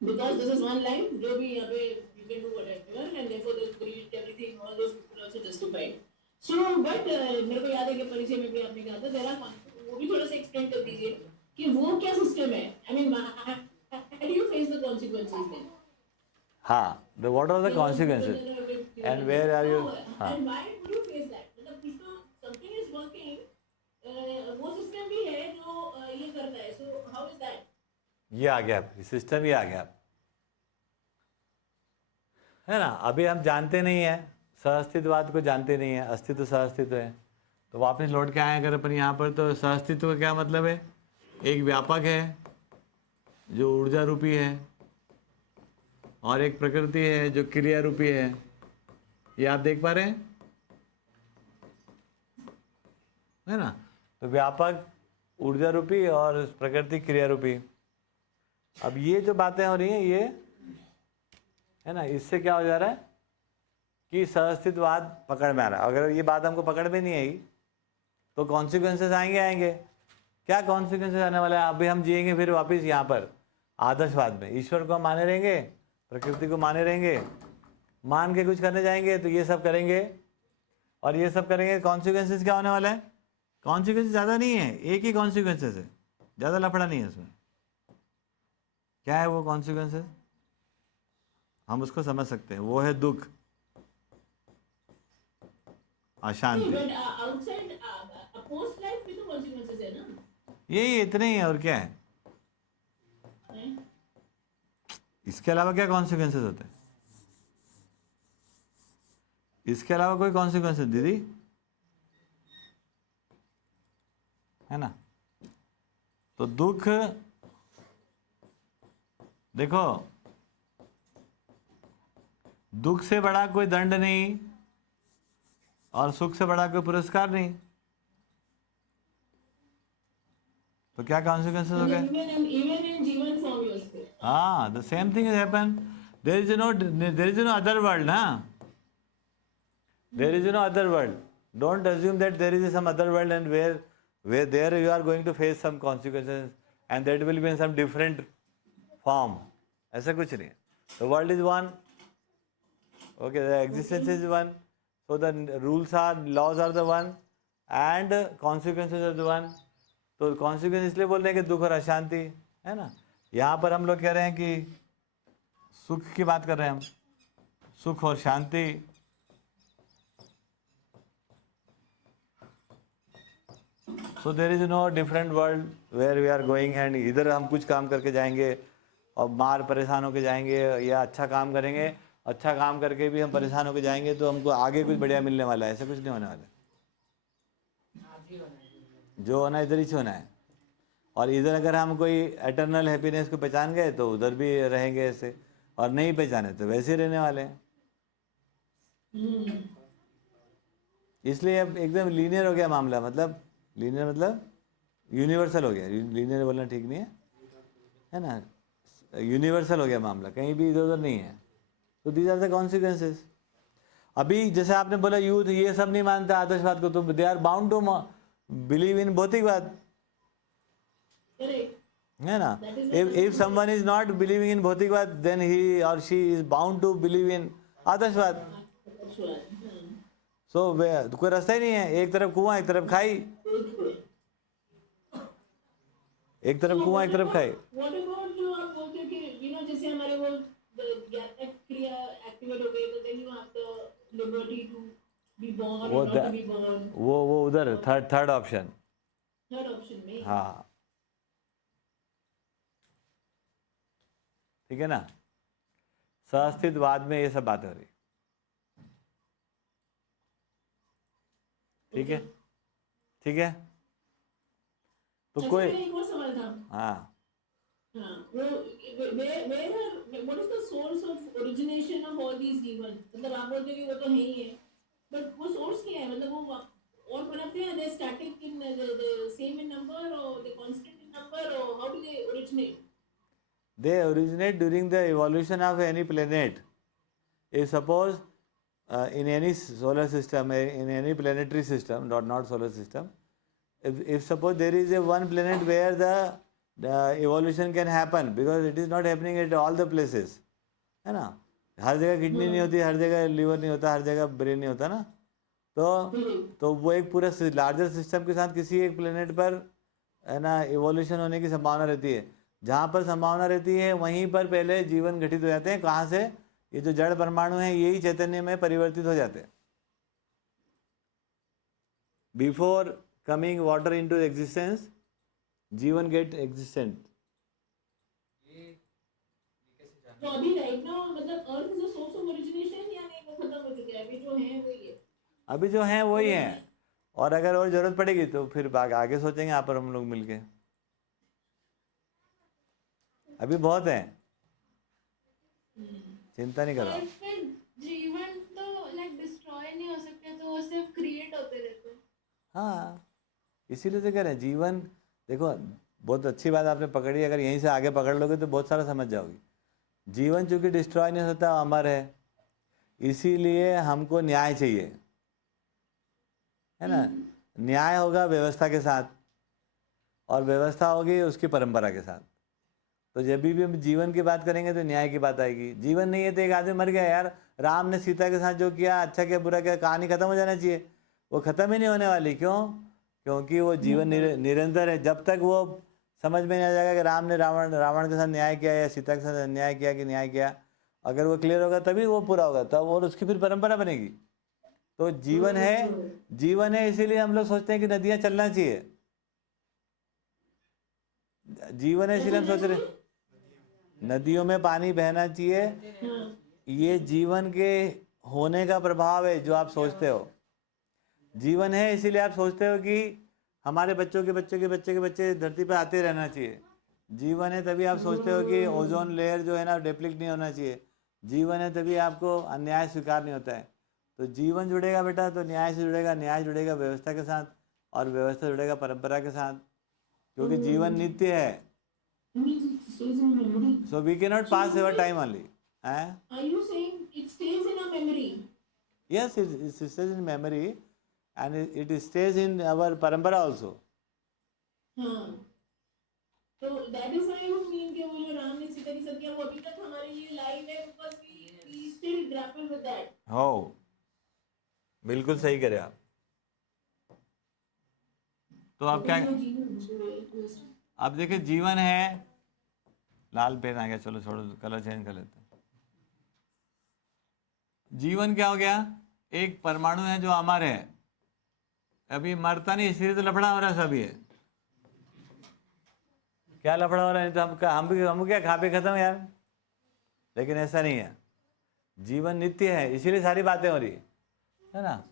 because this is one life, जो भी यहाँ पे you can do whatever, and therefore this greed everything, all those people also justified. So but मेरे को याद है कि परिचय में भी आपने कहा था देयर आर, वो भी थोड़ा सा एक्सप्लेन कर दीजिए कि वो क्या सिस्टम है। I mean how do you face the consequences then? हाँ, the what are the consequences and where are you? हाँ, and why would you face that? मतलब कुछ तो something is working, वो सिस्टम भी है जो ये करता है, so how is that? ये आ गया सिस्टम, ये आ गया है ना। अभी हम जानते नहीं है, सहअस्तित्ववाद को जानते नहीं है, अस्तित्व सहअस्तित्व है। तो वापस लौट के आए अगर अपन यहाँ पर, तो सहअस्तित्व का क्या मतलब है? एक व्यापक है जो ऊर्जा रूपी है, और एक प्रकृति है जो क्रिया रूपी है। ये आप देख पा रहे हैं, है ना। तो व्यापक ऊर्जा रूपी और प्रकृति क्रिया रूपी। अब ये जो बातें हो रही हैं, ये है ना, इससे क्या हो जा रहा है कि सहअस्तित्ववाद पकड़ में आ रहा है। अगर ये बात हमको पकड़ में नहीं आई तो कॉन्सिक्वेंसेस आएंगे। क्या कॉन्सिक्वेंसेस आने वाला है? अभी हम जिएंगे फिर वापस यहाँ पर आदर्शवाद में। ईश्वर को हम माने रहेंगे, प्रकृति को माने रहेंगे, मान के कुछ करने जाएंगे तो ये सब करेंगे, और ये सब करेंगे। कॉन्सिक्वेंसेस क्या होने वाला है? कॉन्सिक्वेंसेस ज़्यादा नहीं है, एक ही कॉन्सिक्वेंसेस है, ज़्यादा लफड़ा नहीं है उसमें। क्या है वो कॉन्सिक्वेंसेस? हम उसको समझ सकते हैं। वो है दुख, अशांति। बट आउटसाइड पोस्ट लाइफ भी तो कॉन्सिक्वेंसेस है ना? यही इतने ही है, और क्या है? इसके अलावा क्या कॉन्सिक्वेंसेस होते हैं? इसके अलावा कोई कॉन्सिक्वेंसेस दीदी है ना। तो दुख देखो, दुख से बड़ा कोई दंड नहीं और सुख से बड़ा कोई पुरस्कार नहीं। तो क्या कॉन्सिक्वेंसेस हो गए? Even in जीवन फॉर्म यूज पे। हाँ, the same thing has happened. There is no other world, ना? There is no other world. Don't assume that there is some other world and where there you are going to face some consequences and that will be in some different form. ऐसा कुछ नहीं है. The world is one. Okay, the existence is one. So the laws are the one and consequences are the one. तो consequence इसलिए बोल रहे हैं कि दुख और अशांति, है ना। यहाँ पर हम लोग कह रहे हैं कि सुख की बात कर रहे हैं हम, सुख और शांति। So there is no different world where we are going and इधर हम कुछ काम करके जाएंगे और मार परेशान होके जाएंगे, या अच्छा काम करेंगे, अच्छा काम करके भी हम परेशान होके जाएंगे तो हमको आगे कुछ बढ़िया मिलने वाला है। ऐसा कुछ नहीं होने वाला। आप ही होना है। जो होना है इधर ही से होना है। और इधर अगर हम कोई एटर्नल हैप्पीनेस को पहचान गए तो उधर भी रहेंगे ऐसे, और नहीं पहचाने तो वैसे ही रहने वाले हैं। इसलिए अब एकदम लीनियर हो गया मामला, मतलब लीनियर मतलब यूनिवर्सल हो गया। लीनियर बोलना ठीक नहीं है ना, यूनिवर्सल हो गया मामला, कहीं भी इधर उधर नहीं है। तो दीज आर द कॉन्सिक्वेंसेस। अभी जैसे आपने बोला यूथ ये सब नहीं मानता आदर्शवाद को, तो they are bound to believe in भौतिकवाद, है ना। If someone is not believing in भौतिकवाद देन ही और she is bound to believe in आदर्शवाद। सो कोई रास्ता ही नहीं है, एक तरफ कुआं एक तरफ खाई, एक तरफ कुआं एक तरफ खाई। What about जो आप बोलते हो कि जैसे हमारे वो ज्ञातक क्रिया एक्टिवेट हो गई, तो then you have the liberty to be born or not to be born. वो उधर थर्ड ऑप्शन, थर्ड ऑप्शन में। हाँ ठीक है ना। सहअस्तित्ववाद में ये सब बात हो रही, ठीक है ठीक है। तो कोई एक और सवाल था। हाँ वो what is the source of origination of all these demons? मतलब आप बोलते हो कि वो तो है ही है, but वो source क्या है? मतलब वो और पनपते हैं, they static in the same in number or they constant in number, or how do they originate? they originate during the evolution of any planet. If suppose in any solar system, in any planetary system, not solar system, if suppose there is a one planet where the evolution can happen, because it is not happening at all the places, है ना। हर जगह kidney नहीं होती, हर जगह liver नहीं होता, हर जगह brain नहीं होता ना। तो वो एक पूरा लार्जर सिस्टम के साथ किसी एक प्लेनेट पर, है ना, इवोल्यूशन होने की संभावना रहती है। जहाँ पर संभावना रहती है वहीं पर पहले जीवन घटित हो जाते हैं। कहाँ से? ये जो जड़ परमाणु हैं यही चैतन्य में परिवर्तित हो जाते हैं। Before coming water into existence, जीवन गेट एग्जिस्टेंट। तो अभी राइट नाउ मतलब earth is the source of origination, या नहीं वो खत्म हो चुका है? अभी जो है वही है, अभी जो हैं वही हैं, और अगर और जरूरत पड़ेगी तो फिर आगे सोचेंगे यहाँ पर हम लोग मिलके। अभी बहुत है, चिंता नहीं करो। जीवन तो लाइक डिस्ट्रॉय नहीं हो सकते, तो वो सिर्फ क्रिएट होते रहते हैं। हाँ इसीलिए तो कह रहे हैं जीवन। देखो बहुत अच्छी बात आपने पकड़ी, अगर यहीं से आगे पकड़ लोगे तो बहुत सारा समझ जाओगी। जीवन चूंकि डिस्ट्रॉय नहीं होता, अमर है, इसीलिए हमको न्याय चाहिए, है ना। न्याय होगा व्यवस्था के साथ, और व्यवस्था होगी उसकी परंपरा के साथ। तो जब भी हम जीवन की बात करेंगे तो न्याय की बात आएगी। जीवन नहीं है तो एक आदमी मर गया यार, राम ने सीता के साथ जो किया, अच्छा किया बुरा किया, कहानी खत्म हो जाना चाहिए। वो खत्म ही नहीं होने वाली। क्यों? क्योंकि वो जीवन निरंतर है। जब तक वो समझ में नहीं आ जाएगा कि राम ने रावण के साथ न्याय किया या सीता के साथ अन्याय किया कि न्याय किया, अगर वो क्लियर होगा तभी वो पूरा होगा, तब और उसकी फिर परंपरा बनेगी। तो जीवन है, इसीलिए हम लोग सोचते हैं कि नदियां चलना चाहिए। जीवन है इसीलिए हम सोच रहे नदियों में पानी बहना चाहिए। ये जीवन के होने का प्रभाव है जो आप सोचते हो। जीवन है इसीलिए आप सोचते हो कि हमारे बच्चों के बच्चे के बच्चे के बच्चे धरती पर आते रहना चाहिए। जीवन है तभी आप सोचते हो कि ओजोन लेयर जो है ना डिप्लीट नहीं होना चाहिए। जीवन है तभी आपको अन्याय स्वीकार नहीं होता है। तो जीवन जुड़ेगा बेटा तो न्याय से जुड़ेगा, न्याय जुड़ेगा व्यवस्था के साथ, और व्यवस्था जुड़ेगा परंपरा के साथ, क्योंकि जीवन नित्य है। So we cannot pass our time only. Are you saying it stays in our memory? Yes, it stays in memory, and it stays in our parampara also. हाँ, तो that is why you mean कि वो जो राम ने सीता के साथ किया वो अभी तक हमारे लिए लाइव है, because we still grapple with that. हो, बिल्कुल सही करे आप। तो आप क्या, अब देखिए जीवन है, लाल पेन आ गया, चलो छोड़ो, कलर चेंज कर लेते हैं। जीवन क्या हो गया? एक परमाणु है जो अमर है, अभी मरता नहीं, इसलिए तो लफड़ा हो रहा है सब। ये क्या लफड़ा हो रहा है? तो हम क्या खा पे खत्म यार। लेकिन ऐसा नहीं है, जीवन नित्य है, इसीलिए सारी बातें हो रही है ना।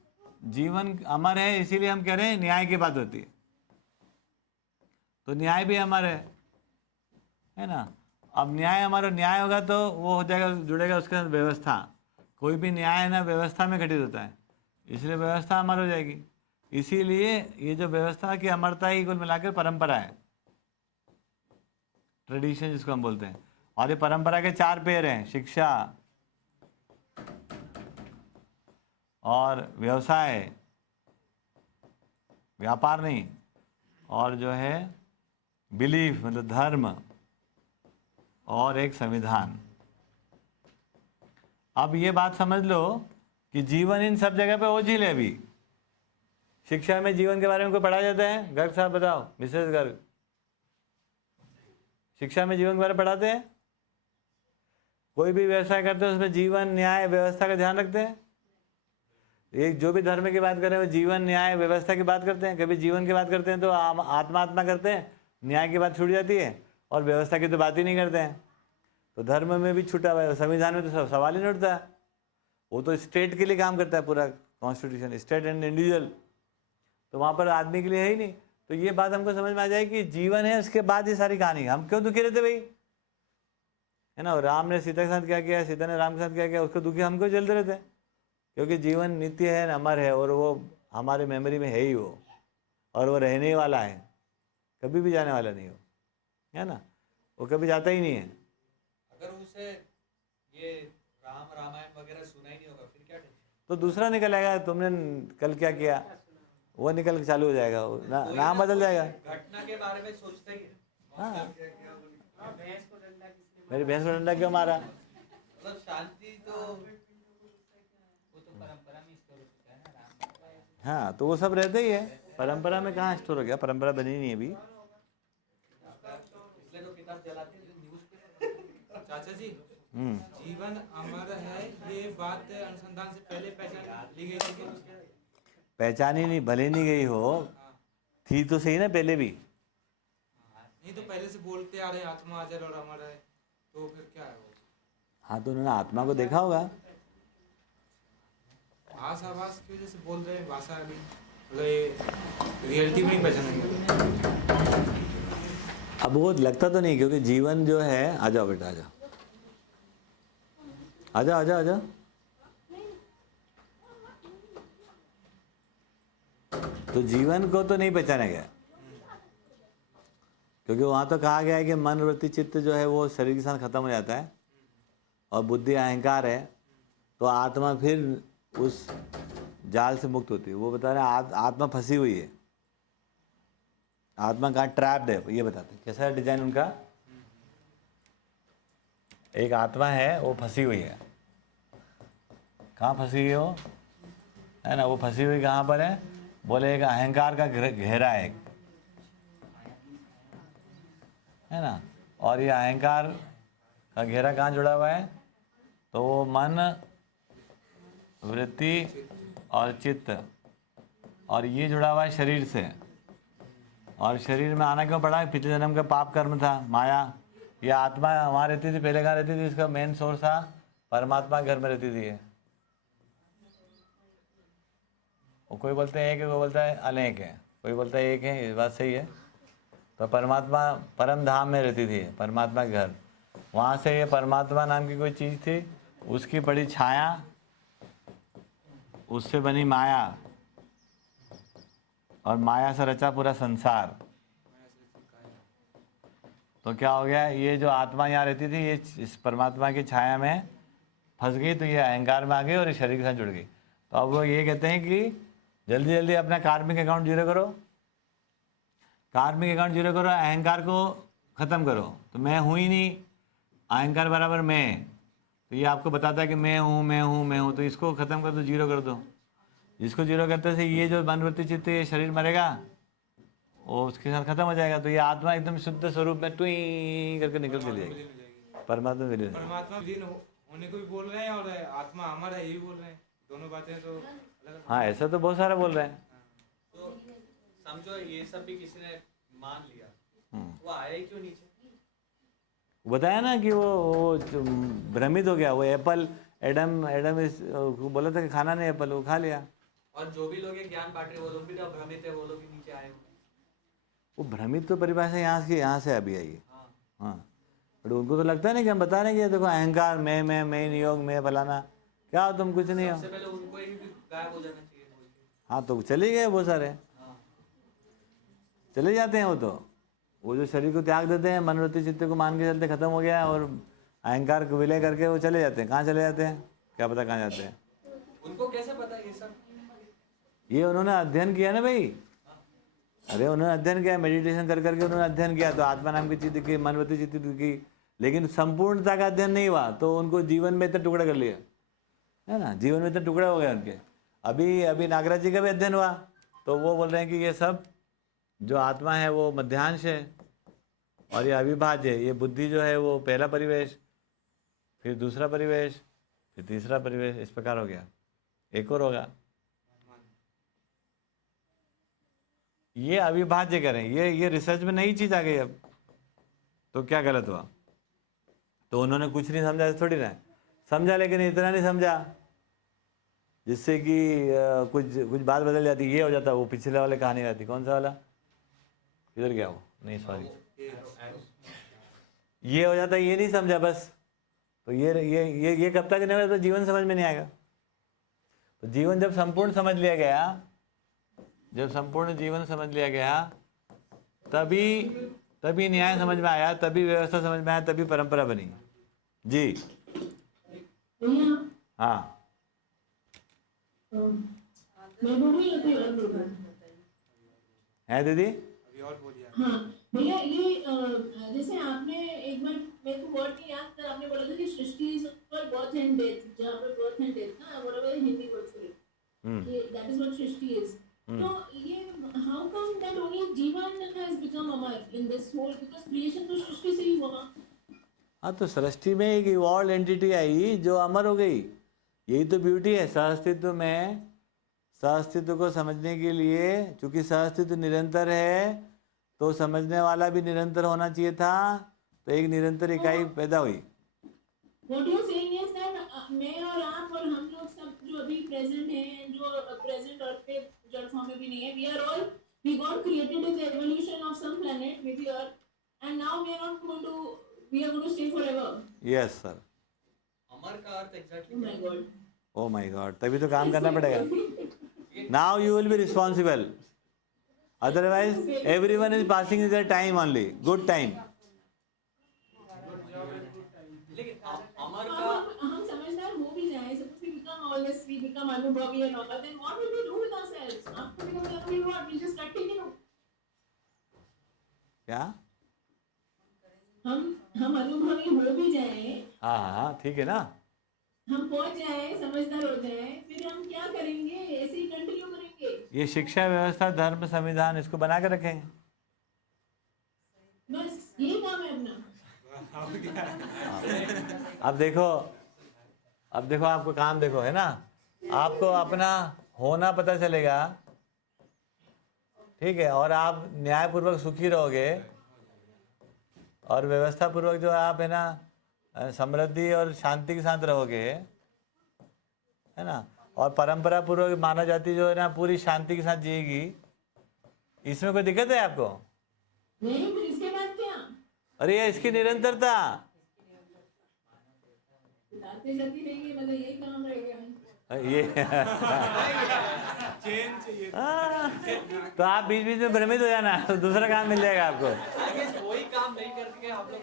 जीवन अमर है, इसीलिए हम कह रहे हैं न्याय की बात होती है। तो न्याय भी अमर है ना। अब न्याय अमर, न्याय होगा तो वो हो जाएगा, जुड़ेगा उसके साथ व्यवस्था। कोई भी न्याय है ना व्यवस्था में घटित होता है, इसलिए व्यवस्था अमर हो जाएगी। इसीलिए ये जो व्यवस्था की अमरता ही कुल मिलाकर परंपरा है, ट्रेडिशन जिसको हम बोलते हैं। और ये परंपरा के 4 पैर हैं, शिक्षा और व्यवसाय, व्यापार नहीं, और जो है बिलीफ मतलब धर्म, और एक संविधान। अब ये बात समझ लो कि जीवन इन सब जगह पे ओझिल है। अभी शिक्षा में जीवन के बारे में कोई पढ़ाया जाता है? गर्ग साहब बताओ, मिसेस गर्ग, शिक्षा में जीवन के बारे में पढ़ाते हैं? कोई भी व्यवसाय करते हैं उसमें जीवन, न्याय, व्यवस्था का ध्यान रखते हैं? एक जो भी धर्म की बात करें वो जीवन, न्याय, व्यवस्था की बात करते हैं। कभी जीवन की बात करते हैं तो आत्मा करते हैं, न्याय की बात छूट जाती है, और व्यवस्था की तो बात ही नहीं करते हैं। तो धर्म में भी छूटा हुआ है, संविधान में तो सवाल ही नहीं उठता। वो तो स्टेट के लिए काम करता है, पूरा कॉन्स्टिट्यूशन, स्टेट एंड इंडिविजुअल, तो वहाँ पर आदमी के लिए है ही नहीं। तो ये बात हमको समझ में आ जाए कि जीवन है, उसके बाद ये सारी कहानी। हम क्यों दुखी रहते भाई, है ना। राम ने सीता के साथ क्या किया, सीता ने राम के साथ क्या किया, उसको दुखी हम क्यों चलते रहते हैं? क्योंकि जीवन नित्य है, अमर है, और वो हमारे मेमोरी में है ही वो, और वो रहने वाला है, कभी भी जाने वाला नहीं हो, है ना। वो कभी जाता ही नहीं है। अगर उसे ये रामायण वगैरह सुना ही नहीं होगा फिर क्या टेंशन? तो दूसरा निकल आएगा, तुमने कल क्या किया वो निकल के चालू हो जाएगा, नाम बदल जाएगा। घटना के बारे में सोचते ही है। हाँ, भैंस को डंडा किसने मेरी भैंस को डंडा क्यों मारा? मतलब शांति तो वो तो परंपरा में स्टोर हो चुका है ना, राम। हाँ, तो वो सब रहते ही है, परंपरा में कहाँ स्टोर हो गया, परंपरा बनी नहीं है अभी। इसलिए तो किताब जलाते हैं न्यूज़। चाचा जी, हम्म, जीवन अमर है, ये बात अनुसंधान से पहले पहचान ली गई थी कि पहचानी नहीं, भले नहीं गई हो, थी तो सही ना पहले भी। नहीं तो पहले से बोलते आ रहे हैं आत्मा अजर और अमर है, तो फिर क्या है वो? हाँ, तो उन्होंने आत्मा को देखा होगा। आवास की वजह से बोल रहे हैं, भाषा अभी मतलब ये रियलिटी में नहीं पहचानेंगे। अब वो लगता तो नहीं, क्योंकि जीवन जो है, आ जाओ बेटा, आ जाओ, आ जाओ, आ जाओ, आ जाओ। तो जीवन को तो नहीं पहचाना गया, क्योंकि वहाँ तो कहा गया है कि मन, वृत्ति, चित्त जो है वो शरीर के साथ खत्म हो जाता है, और बुद्धि, अहंकार है, तो आत्मा फिर उस जाल से मुक्त होती है। वो बता रहे हैं आत्मा फंसी हुई है, आत्मा कहाँ ट्रैप्ड है, ये बताते हैं। कैसा है डिजाइन उनका? एक आत्मा है, वो फंसी हुई है। कहाँ फंसी हुई है वो, है ना। वो फंसी हुई कहाँ पर है? बोले एक अहंकार का घेरा है ना। और ये अहंकार का घेरा कहाँ जुड़ा हुआ है? तो वो मन, वृत्ति और चित्त, और ये जुड़ा हुआ है शरीर से। और शरीर में आना क्यों पड़ा? पिछले जन्म का पाप कर्म था, माया। ये आत्मा वहाँ रहती थी, पहले कहाँ रहती थी? इसका मेन सोर्स था परमात्मा घर में रहती थी। वो कोई बोलते हैं एक है, कोई बोलता है अनेक है, कोई बोलता है एक है, ये बात सही है। तो परमात्मा परम धाम में रहती थी, परमात्मा के घर। वहाँ से ये परमात्मा नाम की कोई चीज़ थी, उसकी बड़ी छाया, उससे बनी माया, और माया से रचा पूरा संसार। तो क्या हो गया? ये जो आत्मा यहाँ रहती थी, ये इस परमात्मा की छाया में फंस गई, तो ये अहंकार में आ गई और इस शरीर के साथ जुड़ गई। तो अब वो ये कहते हैं कि जल्दी जल्दी अपना कार्मिक अकाउंट जीरो करो, कार्मिक अकाउंट जीरो करो, अहंकार को ख़त्म करो। तो मैं हूँ ही नहीं, अहंकार बराबर मैं, तो ये आपको बताता है कि मैं हूँ, मैं हूँ, मैं हूँ। तो इसको ख़त्म कर दो, जीरो कर दो। जिसको जीरो करते से ये जो मन, वृत्ति, चित्त, ये शरीर मरेगा, वो उसके साथ खत्म हो जाएगा। तो ये आत्मा एकदम शुद्ध स्वरूप में टुई करके निकल के जाएगी, परमात्मा विलीन। परमात्मा विलीन होने को भी बोल रहे हैं और आत्मा अमर है ये भी बोल रहे हैं, दोनों बातें तो अलग। हाँ, ऐसा तो बहुत सारा बोल रहे हैं। तो समझो ये सब भी किसी ने मान लिया, वो आया ही क्यों नीचे? बताया ना कि वो जो भ्रमित हो गया। वो एप्पल एडम एडम बोला था कि खाना नहीं एप्पल, वो खा लिया। और जो भी लोग ये ज्ञान बांट रहे हैं वो लोग भी तो भ्रमित है, वो लोग भी नीचे आए हुए हैं। वो भ्रमित तो परिभाषा यहाँ से अभी आई है। हाँ, हाँ, बट उनको तो लगता है ना कि हम बता रहे हैं कि देखो अहंकार, मैं नियोग, मैं फलाना, क्या हो तुम, कुछ नहीं हो। सबसे पहले उनको ही गायब हो जाना चाहिए बोल के। हाँ, तो चले गए वो सारे, हाँ, चले जाते हैं वो जो शरीर को त्याग देते हैं, मनोवृत्ति चित्त को मान के चलते, खत्म हो गया, और अहंकार को विलय करके वो चले जाते हैं। कहाँ चले जाते हैं, क्या पता कहाँ जाते हैं। उनको कैसे पता ये सब? ये उन्होंने अध्ययन किया ना भाई। अरे उन्होंने अध्ययन किया, मेडिटेशन कर करके उन्होंने अध्ययन किया, तो आत्मा नाम की चीज दिखी, मनोवृत्ति चित्त दिखी, लेकिन संपूर्णता का अध्ययन नहीं हुआ, तो उनको जीवन में इतना टुकड़ा कर लिया है ना, जीवन में इतना टुकड़ा हो गया उनके। अभी नागराज जी का भी अध्ययन हुआ, तो वो बोल रहे हैं कि ये सब जो आत्मा है वो मध्यांश है, और ये अविभाज्य है। ये बुद्धि जो है वो पहला परिवेश, फिर दूसरा परिवेश, फिर तीसरा परिवेश, इस प्रकार हो गया, एक और होगा। ये अविभाज्य करें, ये रिसर्च में नई चीज आ गई अब, तो क्या गलत हुआ? तो उन्होंने कुछ नहीं समझा, ऐसा थोड़ी ना है। समझा, लेकिन इतना नहीं समझा जिससे कि कुछ बात बदल जाती, ये हो जाता। वो पिछले वाले कहानी रहती, कौन सा वाला, इधर गया वो, नहीं सॉरी, ये हो जाता, ये नहीं समझा बस। तो ये कब तक नहीं होगा, तो जीवन समझ में नहीं आएगा। तो जीवन जब संपूर्ण समझ लिया गया, जब संपूर्ण जीवन समझ लिया गया, तभी न्याय समझ में आया, तभी व्यवस्था समझ में आया, तभी परंपरा बनी। जी भैया हाँ, मैं बोलूँ या कोई और बोलूँ? है दीदी। अभी और बोलिए। हाँ भैया, ये जैसे आपने एक बार, मेरे को वर्ड नहीं याद था, आपने बोला था कि सृष्टि is for birth and death, जहाँ पर बर्थ एंड डेथ ना, whatever Hindi word for it, that is what सृष्टि इज। तो ये हाउ कम दैट ओनली जीवन हैज बिकम अमर in this whole, because creation तो सृष्टि से ही हुआ। हाँ, तो सृष्टि में एक इवॉल्व एंटिटी आई जो अमर हो गई। यही तो ब्यूटी है सहअस्तित्व में। सहअस्तित्व को समझने के लिए, चूंकि सहअस्तित्व निरंतर है, तो समझने वाला भी निरंतर होना चाहिए था, तो एक निरंतर इकाई पैदा हुई। What you saying is that मैं और आप और हम लोग सब जो अभी प्रेजेंट हैं, जो प्रेजेंट अर्थ पे जड़ फॉर्म में भी नहीं है, we got created in the evolution of some planet, maybe Earth, and now we are going to stay forever. Yes sir. अमर का अर्थ Oh exactly my God. Oh my God, तभी तो काम करना पड़ेगा। Now you will be responsible, otherwise everyone is passing their time only, good time. लेकिन अमर अब का हम समझदार हो भी जाए, suppose we become all this, we become अनुभवी and all that, then what will we do with ourselves? After becoming अनुभवी, what? We just continue. क्या? हम अनुभवी हो भी जाए, हाँ हाँ, ठीक है ना। हम पहुंच जाए, समझदार हो जाए, फिर हम क्या करेंगे? ऐसे ही कंटिन्यू करेंगे। ये शिक्षा व्यवस्था, धर्म, संविधान, इसको बना के रखें। बस ये काम है अपना। अब देखो आपको काम देखो, है ना, आपको अपना होना पता चलेगा, ठीक है, और आप न्यायपूर्वक सुखी रहोगे, और व्यवस्था पूर्वक जो आप है ना समृद्धि और शांति के साथ रहोगे, है ना, और परंपरा पूर्वक मानव जाति जो है ना पूरी शांति के साथ जिएगी। इसमें कोई दिक्कत है आपको? नहीं, फिर इसके बाद क्या? अरे ये इसकी निरंतरता। जाते जाते रहेंगे, मतलब यही काम रहेगा। ये चेन चाहिए। तो आप बीच बीच में भ्रमित हो जाना, तो दूसरा काम मिल जाएगा आपको। वही काम नहीं करके आप लोग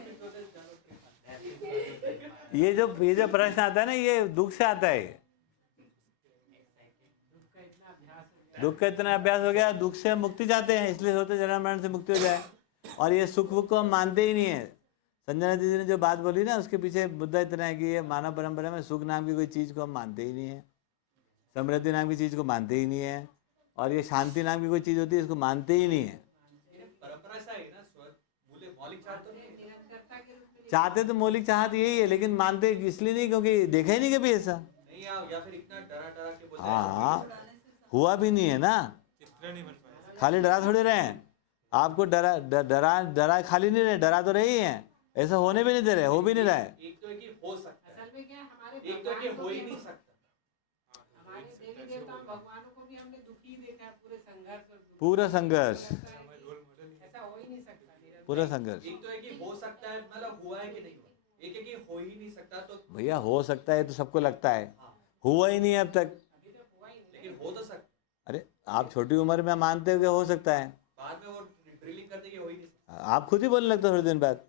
ये जो प्रश्न आता है ना, ये दुख से आता है। दुख का इतना अभ्यास हो गया, दुख से हम मुक्ति चाहते हैं, इसलिए सोचते जन्म मरण से मुक्ति हो जाए, और ये सुख वुख को हम मानते ही नहीं है। संजना दीदी ने जो बात बोली ना, उसके पीछे मुद्दा इतना है कि ये मानव परंपरा में सुख नाम की कोई चीज़ को हम मानते ही नहीं है, समृद्धि नाम की चीज़ को मानते ही नहीं है, और ये शांति नाम की कोई चीज़ होती है इसको मानते ही नहीं है। परंपरा सा है ना, मौलिक चार्ट तो नहीं है। चाहते तो मौलिक चाहत यही है, लेकिन मानते इसलिए नहीं क्योंकि देखा ही नहीं कभी ऐसा। नहीं या फिर इतना डरा डरा के बोलते हाँ, हुआ भी नहीं है ना, चित्र नहीं बन पाया। खाली डरा थोड़े रहे हैं आपको, डरा खाली नहीं रहे, डरा तो रहे ही हैं, ऐसा होने भी नहीं दे रहे, हो भी नहीं रहा है। एक तो है कि हो सकता है, असल में क्या है, हमारे एक तो है कि भगवान हो को ही भी- नहीं सकता। हमारे देवी देवताओं भगवानों को भी हमने दुखी देखा है, पूरे संघर्ष और दुख। पूरा संघर्ष, ऐसा हो ही नहीं सकता निरंतर। पूरा संघर्ष। एक तो है कि हो सकता है, मतलब हुआ है कि नहीं हुआ, एक है कि हो ही नहीं सकता। तो भैया हो सकता है तो सबको लगता है, हुआ ही नहीं है अब तक। अभी तक हुआ ही नहीं। लेकिन हो तो सकता, अरे आप छोटी उम्र में मानते हो कि हो सकता है, बाद में वो ड्रिलिंग करते कि हो ही नहीं सकता। आप खुद ही बोलने लगते हो थोड़े दिन बाद।